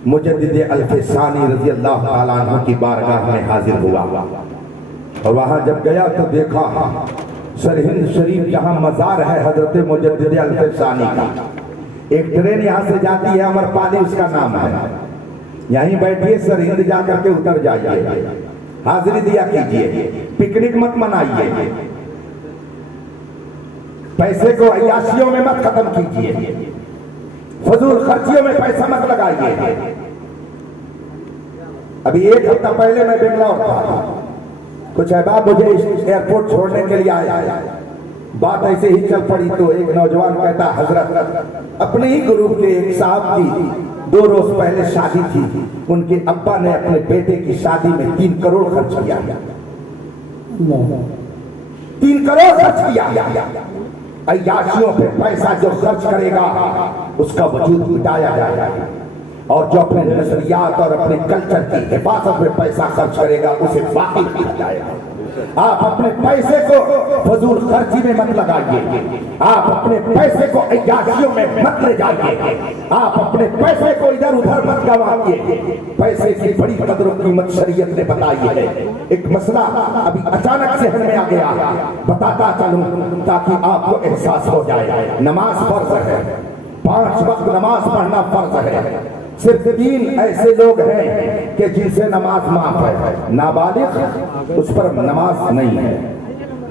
مجدد الفسانی رضی اللہ تعالیٰ عنہ کی بارگاہ میں حاضر ہوا، اور وہاں جب گیا تو دیکھا سرہند شریف جہاں مزار ہے حضرت مجدد الفسانی کا، ایک ٹرین یہاں سے جاتی ہے امرپالی اس کا نام ہے, یہیں بیٹھیے سرہند جا کر کے اتر جائیے, حاضری دیا کیجیے, پکنک مت منائیے, پیسے کو عیاشیوں میں مت ختم کیجیے, فضول خرچیوں میں پیسہ مت لگائیے. ابھی ایک ہفتہ پہلے میں بنگلور تھا, کچھ احباب مجھے ایئرپورٹ چھوڑنے کے لیے آیا, بات ایسے ہی چل پڑی تو ایک نوجوان کہتا حضرت اپنے ہی گروپ کے ایک صاحب کی 2 روز پہلے شادی تھی, ان کے ابا نے اپنے بیٹے کی شادی میں 3 کروڑ خرچ کیا, 3 کروڑ خرچ کیا. عیاشیوں پہ پیسہ جو خرچ کرے گا اس کا وجود مٹایا جائے گا, اور جو اپنے نظریات اور اپنے کلچر کی حفاظت میں پیسہ خرچ کرے گا اسے باقی رکھا جائے گا. آپ اپنے پیسے کو فضول خرچی میں مت لگائیے, آپ اپنے پیسے کو عیاشیوں میں مت لے جائیے, آپ اپنے پیسے کو ادھر ادھر مت گوائیے. پیسے کی بڑی قدر و قیمت شریعت نے بتائی ہے. ایک مسئلہ ابھی اچانک ذہن میں آ گیا, بتاتا چلوں تاکہ آپ کو احساس ہو جائے. نماز فرض ہے, 5 وقت نماز پڑھنا فرض ہے. صرف 3 ایسے لوگ ہیں کہ جن سے نماز معاف ہے. نابالغ اس پر نماز نہیں ہے,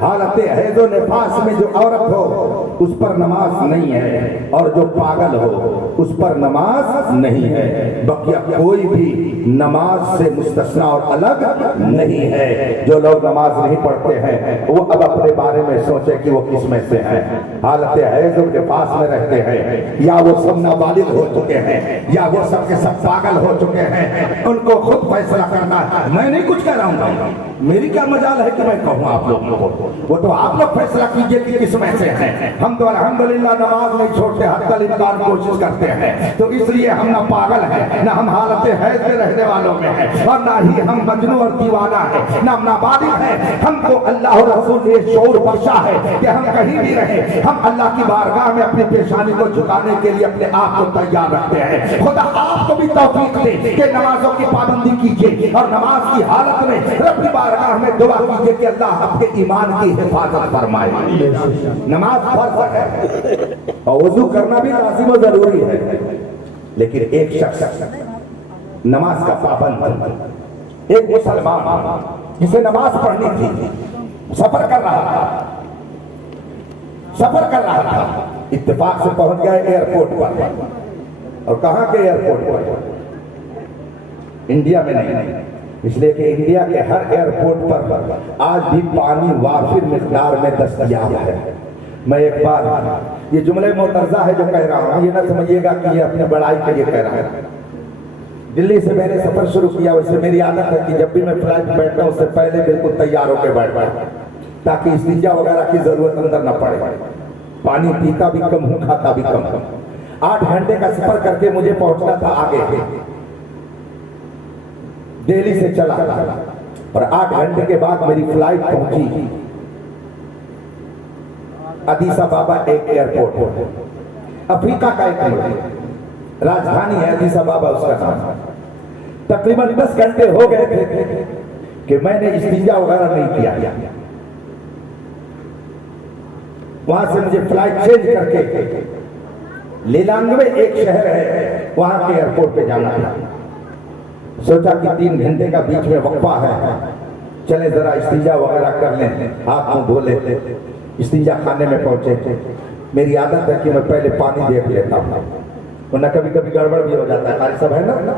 حالت حیض و نفاس میں جو عورت ہو اس پر نماز نہیں ہے, اور جو پاگل ہو اس پر نماز نہیں ہے. بقیہ کوئی بھی نماز سے مستثنا اور الگ نہیں ہے. جو لوگ نماز نہیں پڑھتے ہیں وہ اب اپنے بارے میں سوچے کہ وہ کس میں سے ہیں. حالت حیض و نفاس میں رہتے ہیں, یا وہ سب نابالغ ہو چکے ہیں, یا وہ سب کے سب پاگل ہو چکے ہیں. ان کو خود فیصلہ کرنا ہے. میں نہیں کچھ کہہ رہا ہوں, میری کیا مجال ہے کہ میں کہوں آپ لوگوں کو, وہ تو آپ لوگ فیصلہ کیجئے کہ کس میں سے ہیں. ہم تو الحمدللہ نماز نہیں چھوڑتے, حتی الامکان کوشش کرتے ہیں. تو اس لیے ہم نہ پاگل ہیں, نہ ہم حالت حیض میں رہنے والوں میں ہیں, اور نہ ہی ہم مجنون اور دیوانہ ہیں, نہ ہم نابالغ ہیں. ہم کو اللہ اور رسول نے شعور بخشا ہے کہ ہم کہیں بھی رہیں, ہم اللہ کی بارگاہ میں اپنی پیشانی کو جھکانے کے لیے اپنے آپ کو تیار رکھتے ہیں. خدا آپ کو بھی توفیق دے کہ نمازوں کی پابندی کیجئے, اور نماز کی حالت میں رب کی بارگاہ میں دعا کیجئے کہ اللہ آپ کے ایمان کی حفاظت فرمائے. نماز فرض ہے اور وضو کرنا بھی لازم و ضروری ہے, لیکن ایک شخص نماز کا پابند, ایک مسلمان جسے نماز پڑھنی تھی, سفر کر رہا تھا, اتفاق سے پہنچ گئے ایئرپورٹ پر. اور کہاں کے ایئرپورٹ پر؟ انڈیا میں نہیں, اس لیے کہ انڈیا کے ہر ایئرپورٹ پر آج بھی پانی وافر مقدار میں دستیاب ہے. میں ایک بار یہ جملے معترضہ ہے جو کہہ رہا ہوں, یہ نہ سمجھیے گا کہ یہ اپنی بڑائی کے لیے کہہ رہا ہے. دلی سے میں نے سفر شروع کیا, ویسے میری عادت ہے کہ جب بھی میں فلائٹ میں بیٹھتا ہوں اس سے پہلے بالکل تیار ہو کے بیٹھتا ہوں, تاکہ استنجا وغیرہ کی ضرورت اندر نہ پڑے. پانی پیتا بھی کم ہوں, کھاتا بھی کم ہوں. 8 گھنٹے کا سفر کر کے مجھے پہنچنا تھا آگے, دہلی سے چلا تھا, اور 8 گھنٹے کے بعد میری فلائٹ پہنچی ادیس ابابا ایک ایئرپورٹ, افریقہ کا ایک ملک, راجدھانی ہے ادیس ابابا اس کا نام. تقریباً 10 گھنٹے ہو گئے تھے کہ میں نے استنجا وغیرہ نہیں کیا. وہاں سے مجھے فلائٹ چینج کر کے لیلانگوے ایک شہر ہے, وہاں کے ایئرپورٹ پہ جانا تھا. سوچا کہ 3 گھنٹے کا بیچ میں وقفہ ہے, چلے ذرا استنجا وغیرہ کر لیں, ہاتھ منہ دھو لیں. استنجا خانے میں پہنچے. میری عادت ہے کہ میں پہلے پانی دیکھ لیتا ہوں, ورنہ کبھی کبھی گڑبڑ بھی ہو جاتا ہے. قاری صاحب ہے نا,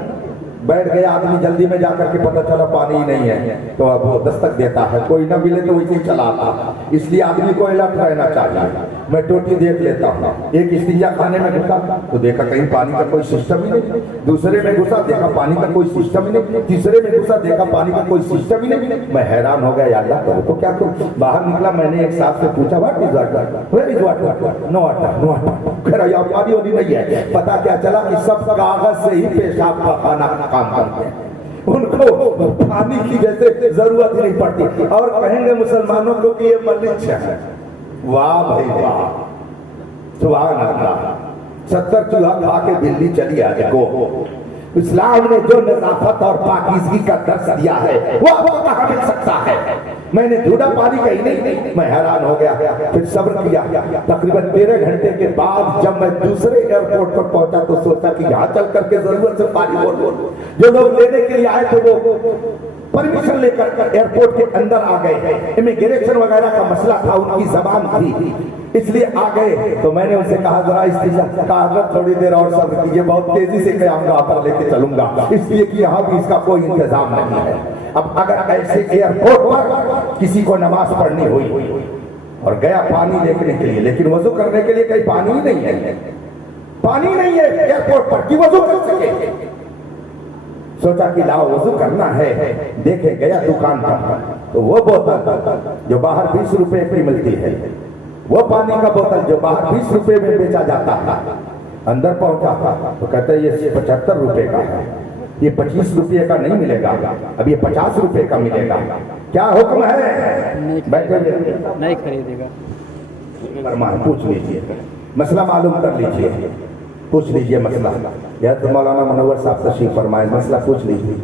بیٹھ گیا آدمی, جلدی میں جا کر کے پتہ چلا پانی ہی نہیں ہے, تو اب وہ دستک دیتا ہے, کوئی نہ ملے تو ویسے ہی چلا آتا. اس لیے آدمی کو الرٹ رہنا چاہیے. میں ٹوٹی دیکھ لیتا ہوں. ایک استنجا خانے میں گھسا تو دیکھا کہیں پانی کا کوئی سسٹم ہی نہیں. دوسرے میں گھسا, دیکھا پانی کا کوئی سسٹم ہی نہیں. تیسرے میں گھسا, دیکھا پانی کا کوئی سسٹم ہی نہیں. میں حیران ہو گیا, یا اللہ کرو تو کیا کروں. باہر نکلا, میں نے ایک صاحب سے پوچھا, what is water, where is water, no water, no water. کہہ رہا پانی وانی نہیں ہے. پتا کیا چلا کہ سب کاغذ سے ہی پیشاب کا خانہ کام کرتے ہیں, ان کو پانی کی جیسے ضرورت نہیں پڑتی. اور کہیں گے مسلمانوں کو کہ یہ ملچ ہے. واہ بھائی واہ, سبحان اللہ. 70 چوہا کھا کے بلی چلی آ کو. اسلام نے جو نظافت اور پاکیزگی کا درس دیا ہے وہ آپ کو کہاں مل سکتا ہے. میں نے جھوٹا پانی کہی نہیں. میں حیران ہو گیا, پھر صبر کیا. تقریباً 13 گھنٹے کے بعد جب میں دوسرے ایئرپورٹ پر پہنچا تو سوچا کہ یہاں چل کر کے ضرورت سے پانی بول. جو لوگ لینے کے لیے آئے تھے وہ پرمیشن لے کر ایئرپورٹ کے اندر آ گئے. امیگریشن وغیرہ کا مسئلہ تھا, ان کی زبان تھی, اس لیے آ گئے. تو میں نے ان سے کہا ذرا استجا, کہا حضرت تھوڑی دیر اور صبر کیجیے, بہت تیزی سے قیام گاہ پر لے کے چلوں گا, اس لیے کہ یہاں بھی اس کا کوئی انتظام نہیں ہے. اب اگر ایسے ایئرپورٹ پر کسی کو نماز پڑھنی ہوئی اور گیا پانی دیکھنے کے لیے, لیکن وضو کرنے کے لیے کہیں پانی ہی نہیں ہے, پانی نہیں ہے ایئرپورٹ پر کہ وضو کر سکے. سوچا کہ لاؤ وضو کرنا ہے. دیکھے گیا دکان پر, تو وہ بوتل جو باہر 20 روپے کی ملتی ہے, وہ پانی کا بوتل جو باہر 20 روپے میں بیچا جاتا تھا, اندر پہنچا تو کہتا ہے یہ 75 روپے کا ہے, یہ 25 روپے کا نہیں ملے گا, اب یہ 50 روپے کا ملے گا. کیا حکم ہے؟ بیٹھے نہیں خریدے گا. پوچھ لیجئے, مسئلہ معلوم کر لیجئے, پوچھ لیجئے مسئلہ. یا تو مولانا منور صاحب تشریف فرمائے, مسئلہ پوچھ لیجئے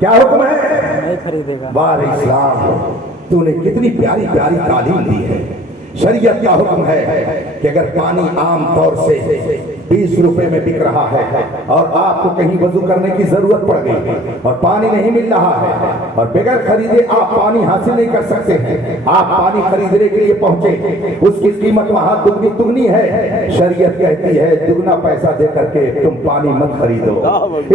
کیا حکم ہے؟ نہیں خریدے گا. واہ اسلام, تو نے کتنی پیاری پیاری تعلیم دی ہے. شریعت کا حکم ہے کہ اگر پانی عام طور سے 20 روپے میں بک رہا ہے اور آپ کو کہیں وضو کرنے کی ضرورت پڑ گئی اور پانی نہیں مل رہا ہے اور بغیر خریدے آپ پانی حاصل نہیں کر سکتے ہیں, آپ پانی خریدنے کے لیے پہنچے, اس کی قیمت وہاں دگنی ہے. شریعت کہتی ہے دگنا پیسہ دے کر کے تم پانی مت خریدو,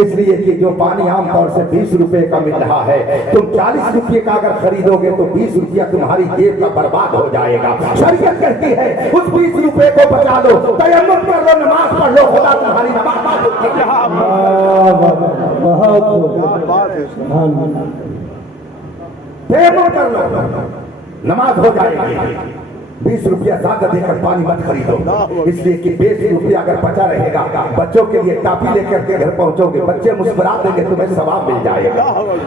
اس لیے کہ جو پانی عام طور سے 20 روپے کا مل رہا ہے, تم 40 روپے کا اگر خریدو گے تو 20 روپیہ تمہاری جیب کا برباد ہو جائے گا. شریعت کہتی ہے اس 20 روپے کو بچا لو, تیمم کر لو, نماز پڑھ لو, خدا تمہاری نماز تیمم کر لو, نماز ہو جائے گی. 20 روپیہ زیادہ دے کر پانی مت خریدو, اس لیے کہ 20 روپیہ اگر بچا رہے گا, بچوں کے لیے ٹافی لے کر کے گھر پہنچو گے, بچے مسکرا دیں گے, تمہیں ثواب مل جائے گا.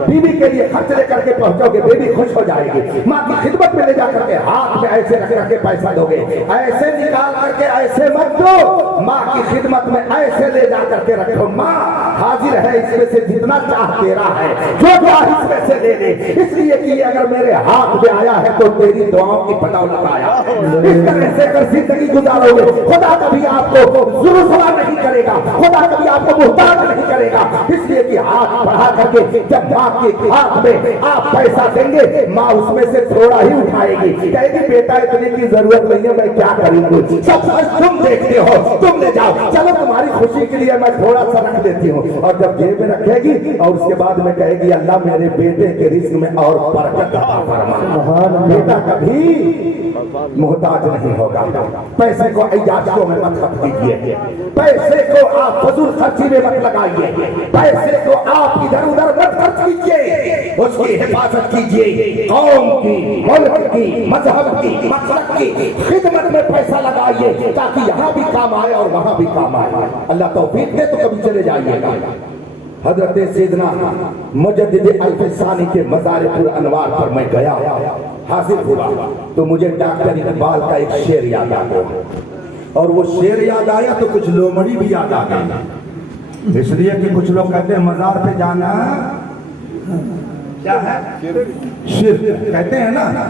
بیوی کے لیے خرچ لے کر کے پہنچو گے, بیوی خوش ہو جائے گی. ماں کی خدمت میں لے جا کر کے ہاتھ میں ایسے رکھ کر کے پیسہ دو گے, ایسے نکال کر کے ایسے مت دو, ماں کی خدمت میں ایسے لے جا کر کے رکھو. ماں حاضر ہے, اس میں سے جتنا چاہ تیرا ہے, جو چاہ اس میں سے لے لے, اس لیے کہ اگر میرے ہاتھ میں آیا ہے تو تیری دعاؤں کی بدولت آیا. اس طرح سے اگر زندگی گزارو گے, خدا کبھی آپ کو ضرورت نہیں کرے گا, خدا کبھی آپ کو محتاج نہیں کرے گا. اس لیے کہ ہاتھ بڑھا کر کے جب ماں کے ہاتھ میں آپ پیسہ دیں گے, ماں اس میں سے تھوڑا ہی اٹھائے گی, کہے گی بیٹا اتنے کی ضرورت نہیں ہے, میں کیا کروں گی, سب تم دیکھتے ہو, تم لے جاؤ, چلو تمہاری خوشی کے لیے میں تھوڑا سا رکھ دیتی ہوں. اور جب جیب میں رکھے گی اور اس کے بعد میں کہے گی اللہ میرے بیٹے کے رزق میں اور برکت عطا فرما. بیٹا کبھی محتاج نہیں ہوگا. پیسے کو عیاشیوں میں مت خرچ کیجیے, پیسے کو آپ فضول خرچی میں مت لگائیے, پیسے کو آپ ادھر ادھر مت خرچ کیجیے, اس کی حفاظت کیجیے. قوم کی, ملک کی, مذہب کی, مسلک کی خدمت میں پیسہ لگائیے تاکہ یہاں بھی کام آئے اور وہاں بھی کام آئے. اللہ توفیق دے تو کبھی چلے جائیے گا. حضرت سیدنا مجدد الف ثانی کے مزار پر انوار پر میں گیا, حاضر ہوا تو مجھے ڈاکٹر اقبال کا ایک شعر یاد آ گیا, اور وہ شعر یاد آیا تو کچھ لومڑی بھی یاد آ گئی. اس لیے کہ کچھ لوگ کہتے ہیں مزار پہ جانا کیا ہے, شرک کہتے ہیں نا,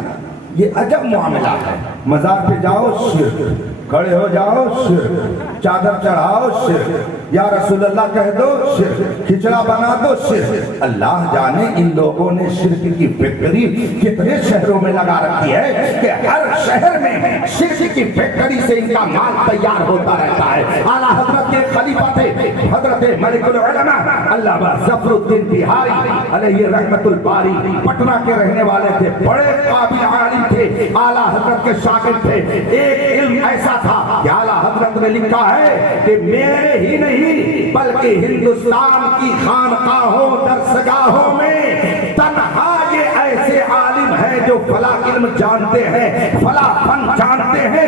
یہ عجب معاملہ ہے. مزار پہ جاؤ شرک, کھڑے ہو جاؤ شرک, چادر چڑھاؤ شرک, یا رسول اللہ کہہ دو شرک, کھچڑا بنا دو شرک. اللہ جانے ان لوگوں نے شرک کی فیکٹری کتنے شہروں میں لگا رکھی ہے کہ ہر شہر میں شرک کی فیکٹری سے ان کا مال تیار ہوتا رہتا ہے. اعلیٰ حضرت کے خلیفہ تھے حضرت ملک العلماء علامہ ظفر الدین بہاری علیہ رحمت الباری, پٹنہ کے رہنے والے تھے, بڑے قابل عالم تھے, اعلیٰ حضرت کے شاگرد تھے. ایک علم ایسا تھا کہ اعلیٰ حضرت نے لکھا ہے کہ میرے ہی نہیں بلکہ ہندوستان کی خانقاہوں درسگاہوں میں تنہا یہ ایسے عالم ہیں جو فلاں علم جانتے ہیں, فلاں فن جانتے ہیں,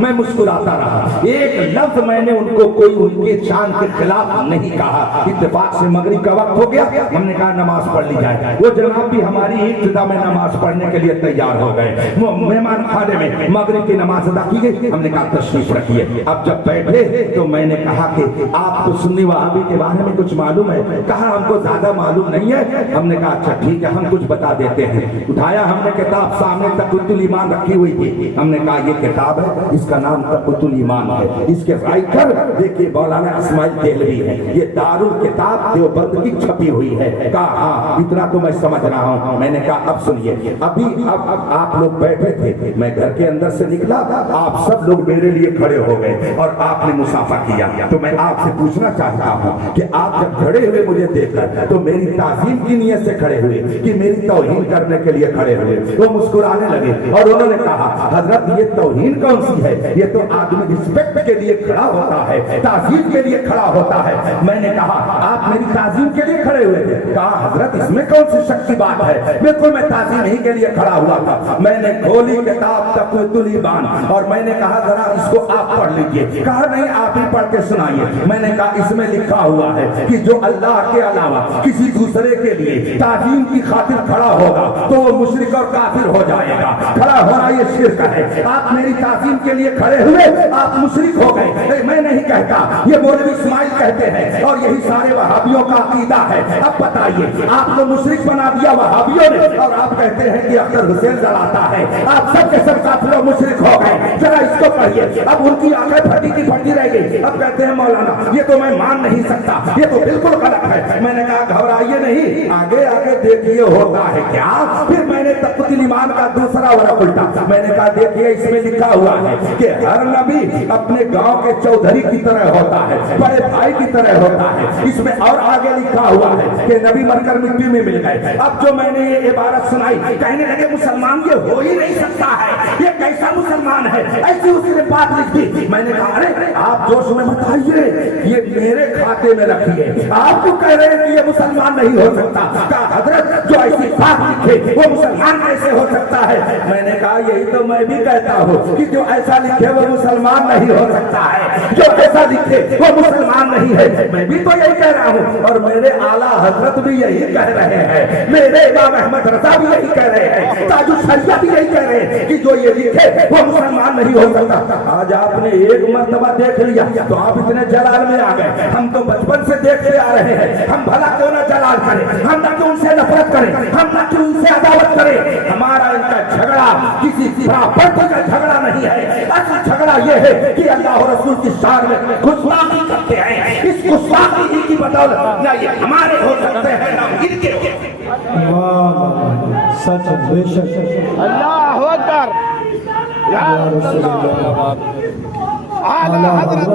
میں مسکراتا رہا. ایک لفظ میں نے ان کو کوئی ان کے شان کے خلاف نہیں کہا. اتفاق سے مغرب کا وقت ہو گیا, ہم نے کہا نماز پڑھ لی جائے. وہ جناب بھی ہماری ابتدا میں نماز پڑھنے کے لیے تیار ہو گئے. مہمان خانے میں مغرب کی نماز ادا کی گئی. ہم نے کہا تشریف رکھیے. اب جب بیٹھے تو میں نے کہا کہ آپ کو سنی وہابی کے بارے میں کچھ معلوم ہے؟ کہا ہم کو زیادہ معلوم نہیں ہے. ہم نے کہا اچھا ٹھیک ہے, ہم کچھ بتا دیتے ہیں. اٹھایا ہم نے کتاب, سامنے تقویۃ الایمان رکھی ہوئی تھی. ہم نے کہا یہ کتاب ہے, اس کا نام تقویۃ الایمان ہے. اس کے رائٹر دیکھیے مولانا اسماعیل دہلوی ہے. یہ دارالکتاب دیوبند کی چھپی ہوئی ہے. کہا ہاں اتنا تو میں سمجھ رہا ہوں. میں نے کہا اب سنیے, ابھی اب آپ لوگ بیٹھے تھے, میں گھر کے اندر سے نکلا, آپ سب لوگ میرے لیے کھڑے ہو گئے اور آپ نے مسافہ کیا. تو میں آپ سے پوچھنا چاہتا ہوں کہ آپ جب کھڑے ہوئے مجھے دیکھ کر تو میری تعظیم کی نیت سے کھڑے ہوئے کہ میری توہین کرنے کے لیے کھڑے ہوئے؟ وہ مسکرانے لگے اور انہوں نے کہا حضرت یہ توہین کون سی ہے, یہ تو آدمی رسپیکٹ کے لیے کھڑا ہوتا ہے, تعظیم کے لیے کھڑا ہوتا ہے. میں نے کہا آپ میری تعظیم کے لیے کھڑے ہوئے تھے؟ کہا حضرت اس میں کون سی شک کی بات ہے, بالکل میں تعظیم ہی کے لیے کھڑا ہوا تھا. میں نے کھولی کتاب تقویۃ الایمان اور میں نے کہا ذرا اس کو آپ پڑھ لیجئے. کہا نہیں آپ ہی پڑھ کے سنائیے. میں نے کہا اس میں لکھا ہوا ہے کہ جو اللہ کے علاوہ کسی دوسرے کے لیے تعظیم کی خاطر کھڑا ہوگا تو وہ مشرک اور کافر ہو جائے گا. کھڑا ہونا یہ شرک ہے. آپ میری تعظیم کے لیے کھڑے ہوئے, آپ مشرک ہو گئے. میں نہیں کہتا, یہ مولوی اسماعیل کہتے ہیں اور یہی سارے وہابیوں کا عقیدہ ہے. اب بتائیے آپ کو مشرک بنا دیا وہابیوں نے اور آپ کہتے ہیں کہ اختر حسین جلاتا ہے. آپ سب کے سب کافر و مشرک ہو گئے. ذرا اس کو پڑھیے. اب ان کی آنکھیں پھٹی کی پھٹی رہ گئی. اب کہتے ہیں مولانا یہ تو میں مان نہیں سکتا, یہ تو بالکل غلط ہے. میں نے کہا گھبرائیے نہیں, آگے آگے دیکھیے ہوتا ہے کیا. پھر میں نے تقویۃ الایمان کا دوسرا ورق الٹا. میں نے کہا دیکھیے اس میں لکھا ہوا ہے کہ ہر نبی اپنے گاؤں کے چودھری کی طرح ہوتا ہے, بڑے بھائی کی طرح ہوتا ہے. اس میں اور آگے لکھا ہوا ہے کہ نبی مر کر مٹی میں مل گئے. اب جو میں نے یہ عبارت سنائی, کہنے لگے مسلمان یہ ہو ہی نہیں سکتا ہے, یہ کیسا مسلمان ہے, ایسی اس نے بات لکھ دی. میں نے کہا ارے آپ جوش میں بتائیے, یہ میرے کھاتے میں رکھیے, آپ کو کہہ رہے ہیں کہ یہ مسلمان نہیں ہو سکتا. کہا حضرت جو ایسی بات لکھے وہ مسلمان کیسے ہو سکتا ہے؟ میں نے کہا یہی تو میں بھی کہتا ہوں کہ جو ایسا لکھے وہ مسلمان نہیں ہو سکتا ہے, جو ایسا لکھے وہ مسلمان نہیں ہے. میں بھی تو یہی کہہ رہا ہوں اور میرے اعلیٰ حضرت بھی یہی کہہ رہے ہیں, میرے امام احمد رضا بھی یہی کہہ رہے ہیں, تاج الشریعہ بھی یہی کہہ رہے ہیں کہ جو یہ لکھے وہ مسلمان نہیں ہو سکتا. آج آپ نے ایک مرتبہ دیکھ لیا تو آپ اتنے جلال میں آ گئے. ہم تو بچپن سے دیکھتے آ رہے ہیں, ہم بھلا کیوں نہ جلال کریں, ہم نہ کیوں ان سے نفرت کریں, ہم نہ کیوں ان سے عداوت کریں. ہمارا ان کا جھگڑا کسی پراپرٹی کا جھگڑا نہیں ہے. اصل جھگڑا یہ ہے کہ اللہ اور رسول کی شان میں گستاخی کرتے ہیں. اس گستاخی کی بدولت نہ یہ ہمارے ہو سکتے ہیں نہ ان کے ہو سکتے ہیں. واہ سچ بے شک. اللہ اکبر. یا رسول اللہ. اعلیٰ حضرت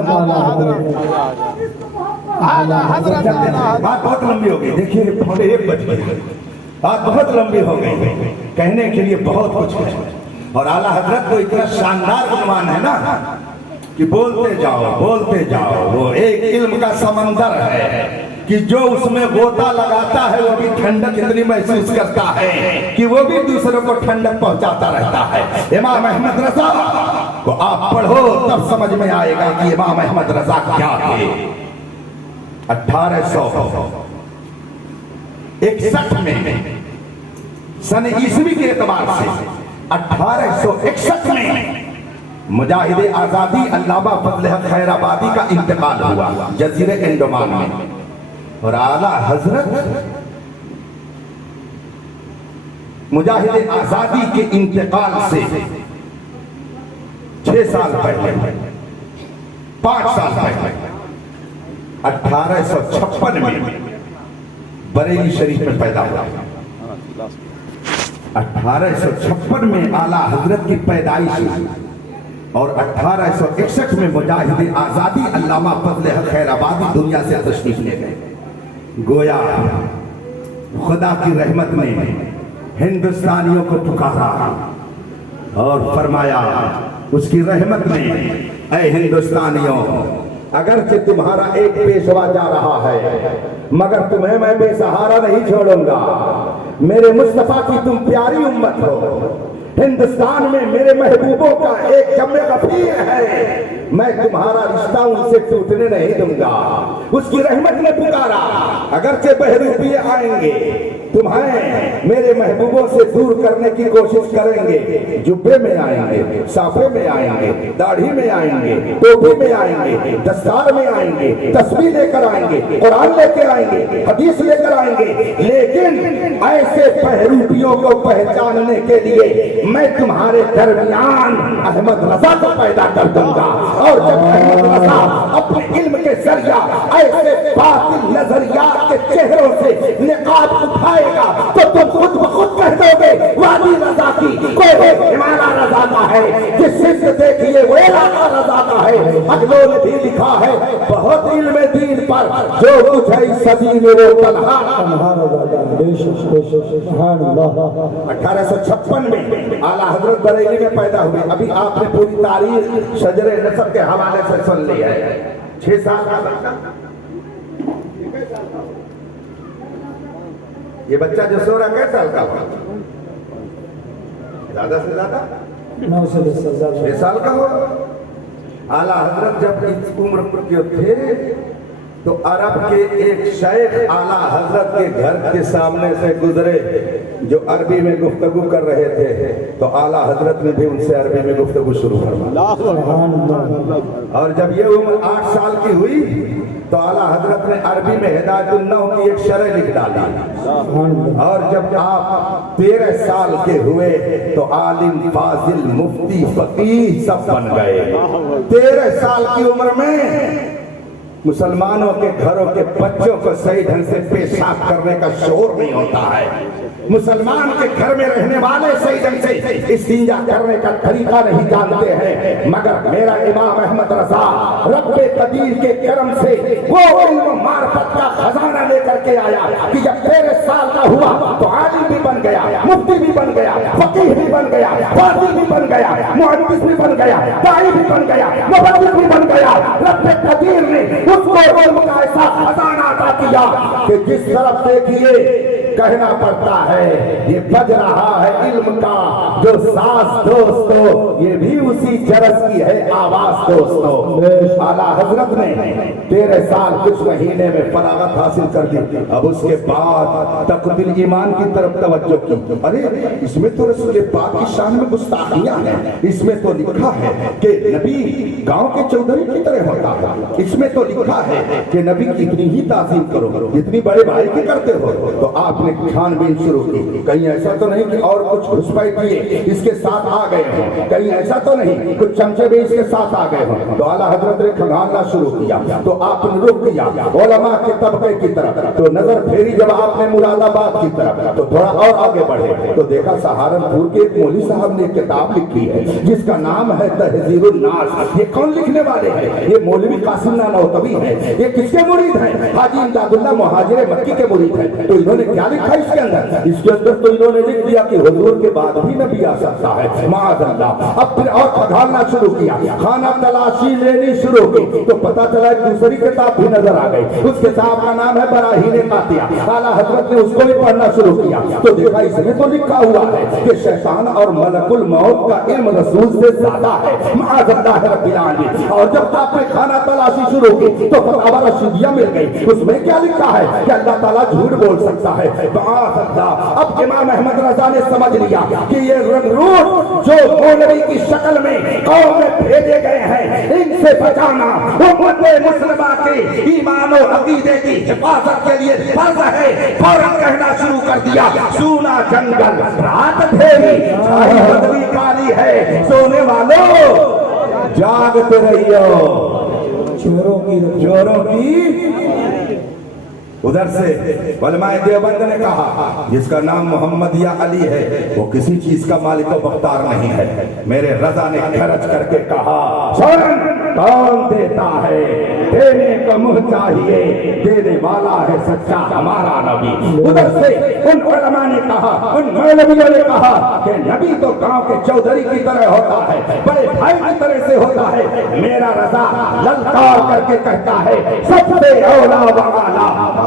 اعلیٰ حضرت. بات بہت لمبی ہو گئی. دیکھیے پونے 1 بج گئے, بات بہت لمبی ہو گئی, کہنے کے لیے بہت کچھ ہے. اور اعلیٰ حضرت کو اتنا شاندار عنوان ہے نا کہ بولتے جاؤ. وہ ایک علم کا سمندر ہے کہ جو اس میں غوطہ لگاتا ہے وہ بھی ٹھنڈک اتنی محسوس کرتا ہے کہ وہ بھی دوسروں کو ٹھنڈک پہنچاتا رہتا ہے. امام احمد رضا کو آپ پڑھو تب سمجھ میں آئے گا کہ امام احمد رضا کیا تھے. 1861 میں سن عیسوی کے اعتبار سے 1861 میں مجاہد آزادی علامہ فضل حق خیر آبادی کا انتقال ہوا جزیرے انڈمان میں. اور اعلیٰ حضرت مجاہد آزادی کے انتقال سے 6 سال پہلے 5 سال پہلے 1856 میں بریلی شریف میں پیدا ہوا. 1856 میں اعلیٰ حضرت کی پیدائش ہوئی اور 1861 میں مجاہد آزادی علامہ فضل حق خیر آبادی دنیا سے تشریف لے گئے. گویا خدا کی رحمت نے ہندوستانیوں کو پکارا اور فرمایا اس کی رحمت نے, اے ہندوستانیوں اگرچہ تمہارا ایک پیشوا جا رہا ہے مگر تمہیں میں بے سہارا نہیں چھوڑوں گا. میرے مصطفیٰ کی تم پیاری امت ہو, ہندوستان میں میرے محبوبوں کا ایک جم غفیر ہے، میں تمہارا رشتہ ان سے ٹوٹنے نہیں دوں گا۔ اس کی رحمت نے پکارا، اگرچہ بہروپیے آئیں گے تمہیں میرے محبوبوں سے دور کرنے کی کوشش کریں گے، جبے میں آئیں گے، صافے میں آئیں گے، داڑھی میں آئیں گے، ٹوپی میں آئیں گے، دستار میں آئیں گے، تسبیح لے کر آئیں گے، قرآن لے کے آئیں گے، حدیث لے کر آئیں گے، لیکن ایسے بہروپیوں کو پہچاننے کے لیے میں تمہارے درمیان احمد رضا کو پیدا کر دوں گا، اور جب احمد رضا اپنے علم کے ذریعہ ایسے باطل نظریات کے چہروں سے نقاب اٹھائے گا تو تم خود بخود کہہ دو گے وادی رضا کی کوئی ہمارا رضا کا ہے، جس صرف دیکھیے وہ علاقہ رضا کا ہے۔ اگلوں نے بھی لکھا ہے بہت علم دین پر جو کچھ ہے اس صدی میں وہ تنہا۔ 1856 میں اعلیٰ حضرت بریلی میں پیدا ہوئے۔ ابھی آپ نے پوری تاریخ شجر نسب کے حوالے سے سن لی ہے۔ 6 سال کا بچہ، یہ بچہ جو سو رہا کیسے سال کا ہوا؟ زیادہ سے زیادہ 9 سے 10 سال 6 سال کا ہو۔ اعلیٰ حضرت جب اس عمر کے تھے تو عرب کے ایک شیخ اعلیٰ حضرت کے گھر کے سامنے سے گزرے جو عربی میں گفتگو کر رہے تھے، تو اعلیٰ حضرت نے بھی ان سے عربی میں گفتگو شروع کروائی، اور جب یہ عمر 8 سال کی ہوئی تو اعلیٰ حضرت نے عربی میں ہدایت النحو کی ایک شرح لکھ ڈالی، اور جب آپ 13 سال کے ہوئے تو عالم، فاضل، مفتی، فقیہ سب بن گئے۔ 13 سال کی عمر میں مسلمانوں کے گھروں کے بچوں کو صحیح ڈھنگ سے پیشاب کرنے کا شعور نہیں ہوتا ہے، مسلمان کے گھر میں رہنے والے صحیح ڈھنگ سے استنجا کرنے کا طریقہ نہیں جانتے ہیں، مگر میرا امام احمد رضا رب قدیر کے کرم سے وہ علم و معرفت کا خزانہ لے کر کے آیا کہ جب 13 سال کا ہوا تو عالم بھی بن گیا، مفتی بھی بن گیا، فقیہ بھی بن گیا، فاضل بھی بن گیا، محدث بھی بن گیا، داعی بھی بن گیا، مبلغ بھی بن گیا۔ رب قدیر نے اس کو علم کا ایسا خزانہ عطا کیا کہ جس طرف دیکھیے کہنا پڑتا ہے یہ بج رہا ہے علم کا جو ساز دوستو، یہ بھی اسی جرس کی ہے آواز دوستو۔ اعلیٰ حضرت نے 13 سال کچھ مہینے میں فراغت حاصل کر دی، اب اس کے بعد تقدیر ایمان کی طرف توجہ کی۔ ارے اس میں تو رسول پاک کی شان میں گستاخیاں ہیں، اس میں تو لکھا ہے کہ نبی گاؤں کے چودھری کی طرح ہوتا ہے، اس میں تو لکھا ہے کہ نبی کی اتنی ہی تعظیم کرو جتنی بڑے بھائی کی کرتے ہو۔ تو آپ نے چھان بین شروع کی، کہیں ایسا تو نہیں کہ اور کچھ گھسپائی کیے اس کے ساتھ آ گئے ہوں، کہیں ایسا تو نہیں کچھ چمچے بھی اس کے ساتھ آ گئے ہوں۔ تو اعلیٰ حضرت نے کھنگالنا شروع کیا، تو آپ نے رخ کیا علماء کے طبقے کی طرف، تو نظر پھیری جب آپ نے مراد آباد کی طرف تو تھوڑا اور آگے بڑھے تو دیکھا سہارنپور کے ایک مولوی صاحب نے ایک کتاب لکھی ہے جس کا نام ہے تہذیب الناس۔ یہ کون لکھنے والے ہیں؟ یہ مولوی قاسم نانوتوی ہے۔ یہ کس کے مرید ہیں؟ حاجی امداد اللہ مہاجر مکی کے مرید ہیں۔ تو انہوں نے کیا لکھا اس کے اندر؟ اس کے اندر تو انہوں نے لکھ دیا کہ حضور کے بعد بھی نبی آ سکتا ہے، معاذ اللہ۔ اب پھر اور کھگالنا شروع کیا، خانہ تلاشی لینی شروع کی تو پتا چلا ایک دوسری کتاب بھی نظر آ گئی، اس کتاب کا نام ہے براہین قاطعہ۔ اعلیٰ حضرت نے اس کو بھی پڑھنا شروع کیا تو دیکھا اس میں تو لکھا ہوا ہے کہ شیطان اور ملک الموت کا علم رسول سے زیادہ ہے، معاذ اللہ رب العالمین۔ اور جب آپ نے خانہ تلاشی شروع کی تو فتاوی رشیدیہ مل گئی، اس میں کیا لکھا ہے کہ اللہ تعالیٰ جھوٹ بول سکتا ہے، معاذ اللہ۔ اب امام احمد رضا نے سمجھ لیا کہ یہ رنگروٹ جو مولوی کی شکل میں قوم میں بھیجے گئے ہیں ان سے بچانا امت مسلمہ کے ایمان و عقیدے کی حفاظت کے لیے فرض ہے۔ فوراً کہنا شروع کر دیا، سونا جنگل رات دھیری چھائی بدوی کالی ہے، سونے والوں جاگتے رہیو، چوروں کی ادھر سے علماء دیوبند نے کہا جس کا نام محمد یا علی ہے وہ کسی چیز کا مالک و مختار نہیں ہے۔ میرے رضا نے گرج کر کے کہا کون دیتا ہے؟ دینے کا منہ چاہیے، دینے والا ہے سچا ہمارا نبی۔ ادھر سے ان علماء نے کہا، ان مولویوں نے کہا کہ نبی تو گاؤں کے چودھری کی طرح ہوتا ہے، بڑے بھائی کی طرح سے ہوتا ہے۔ میرا رضا للکار کر کے کہتا ہے سب سے اولا و اعلیٰ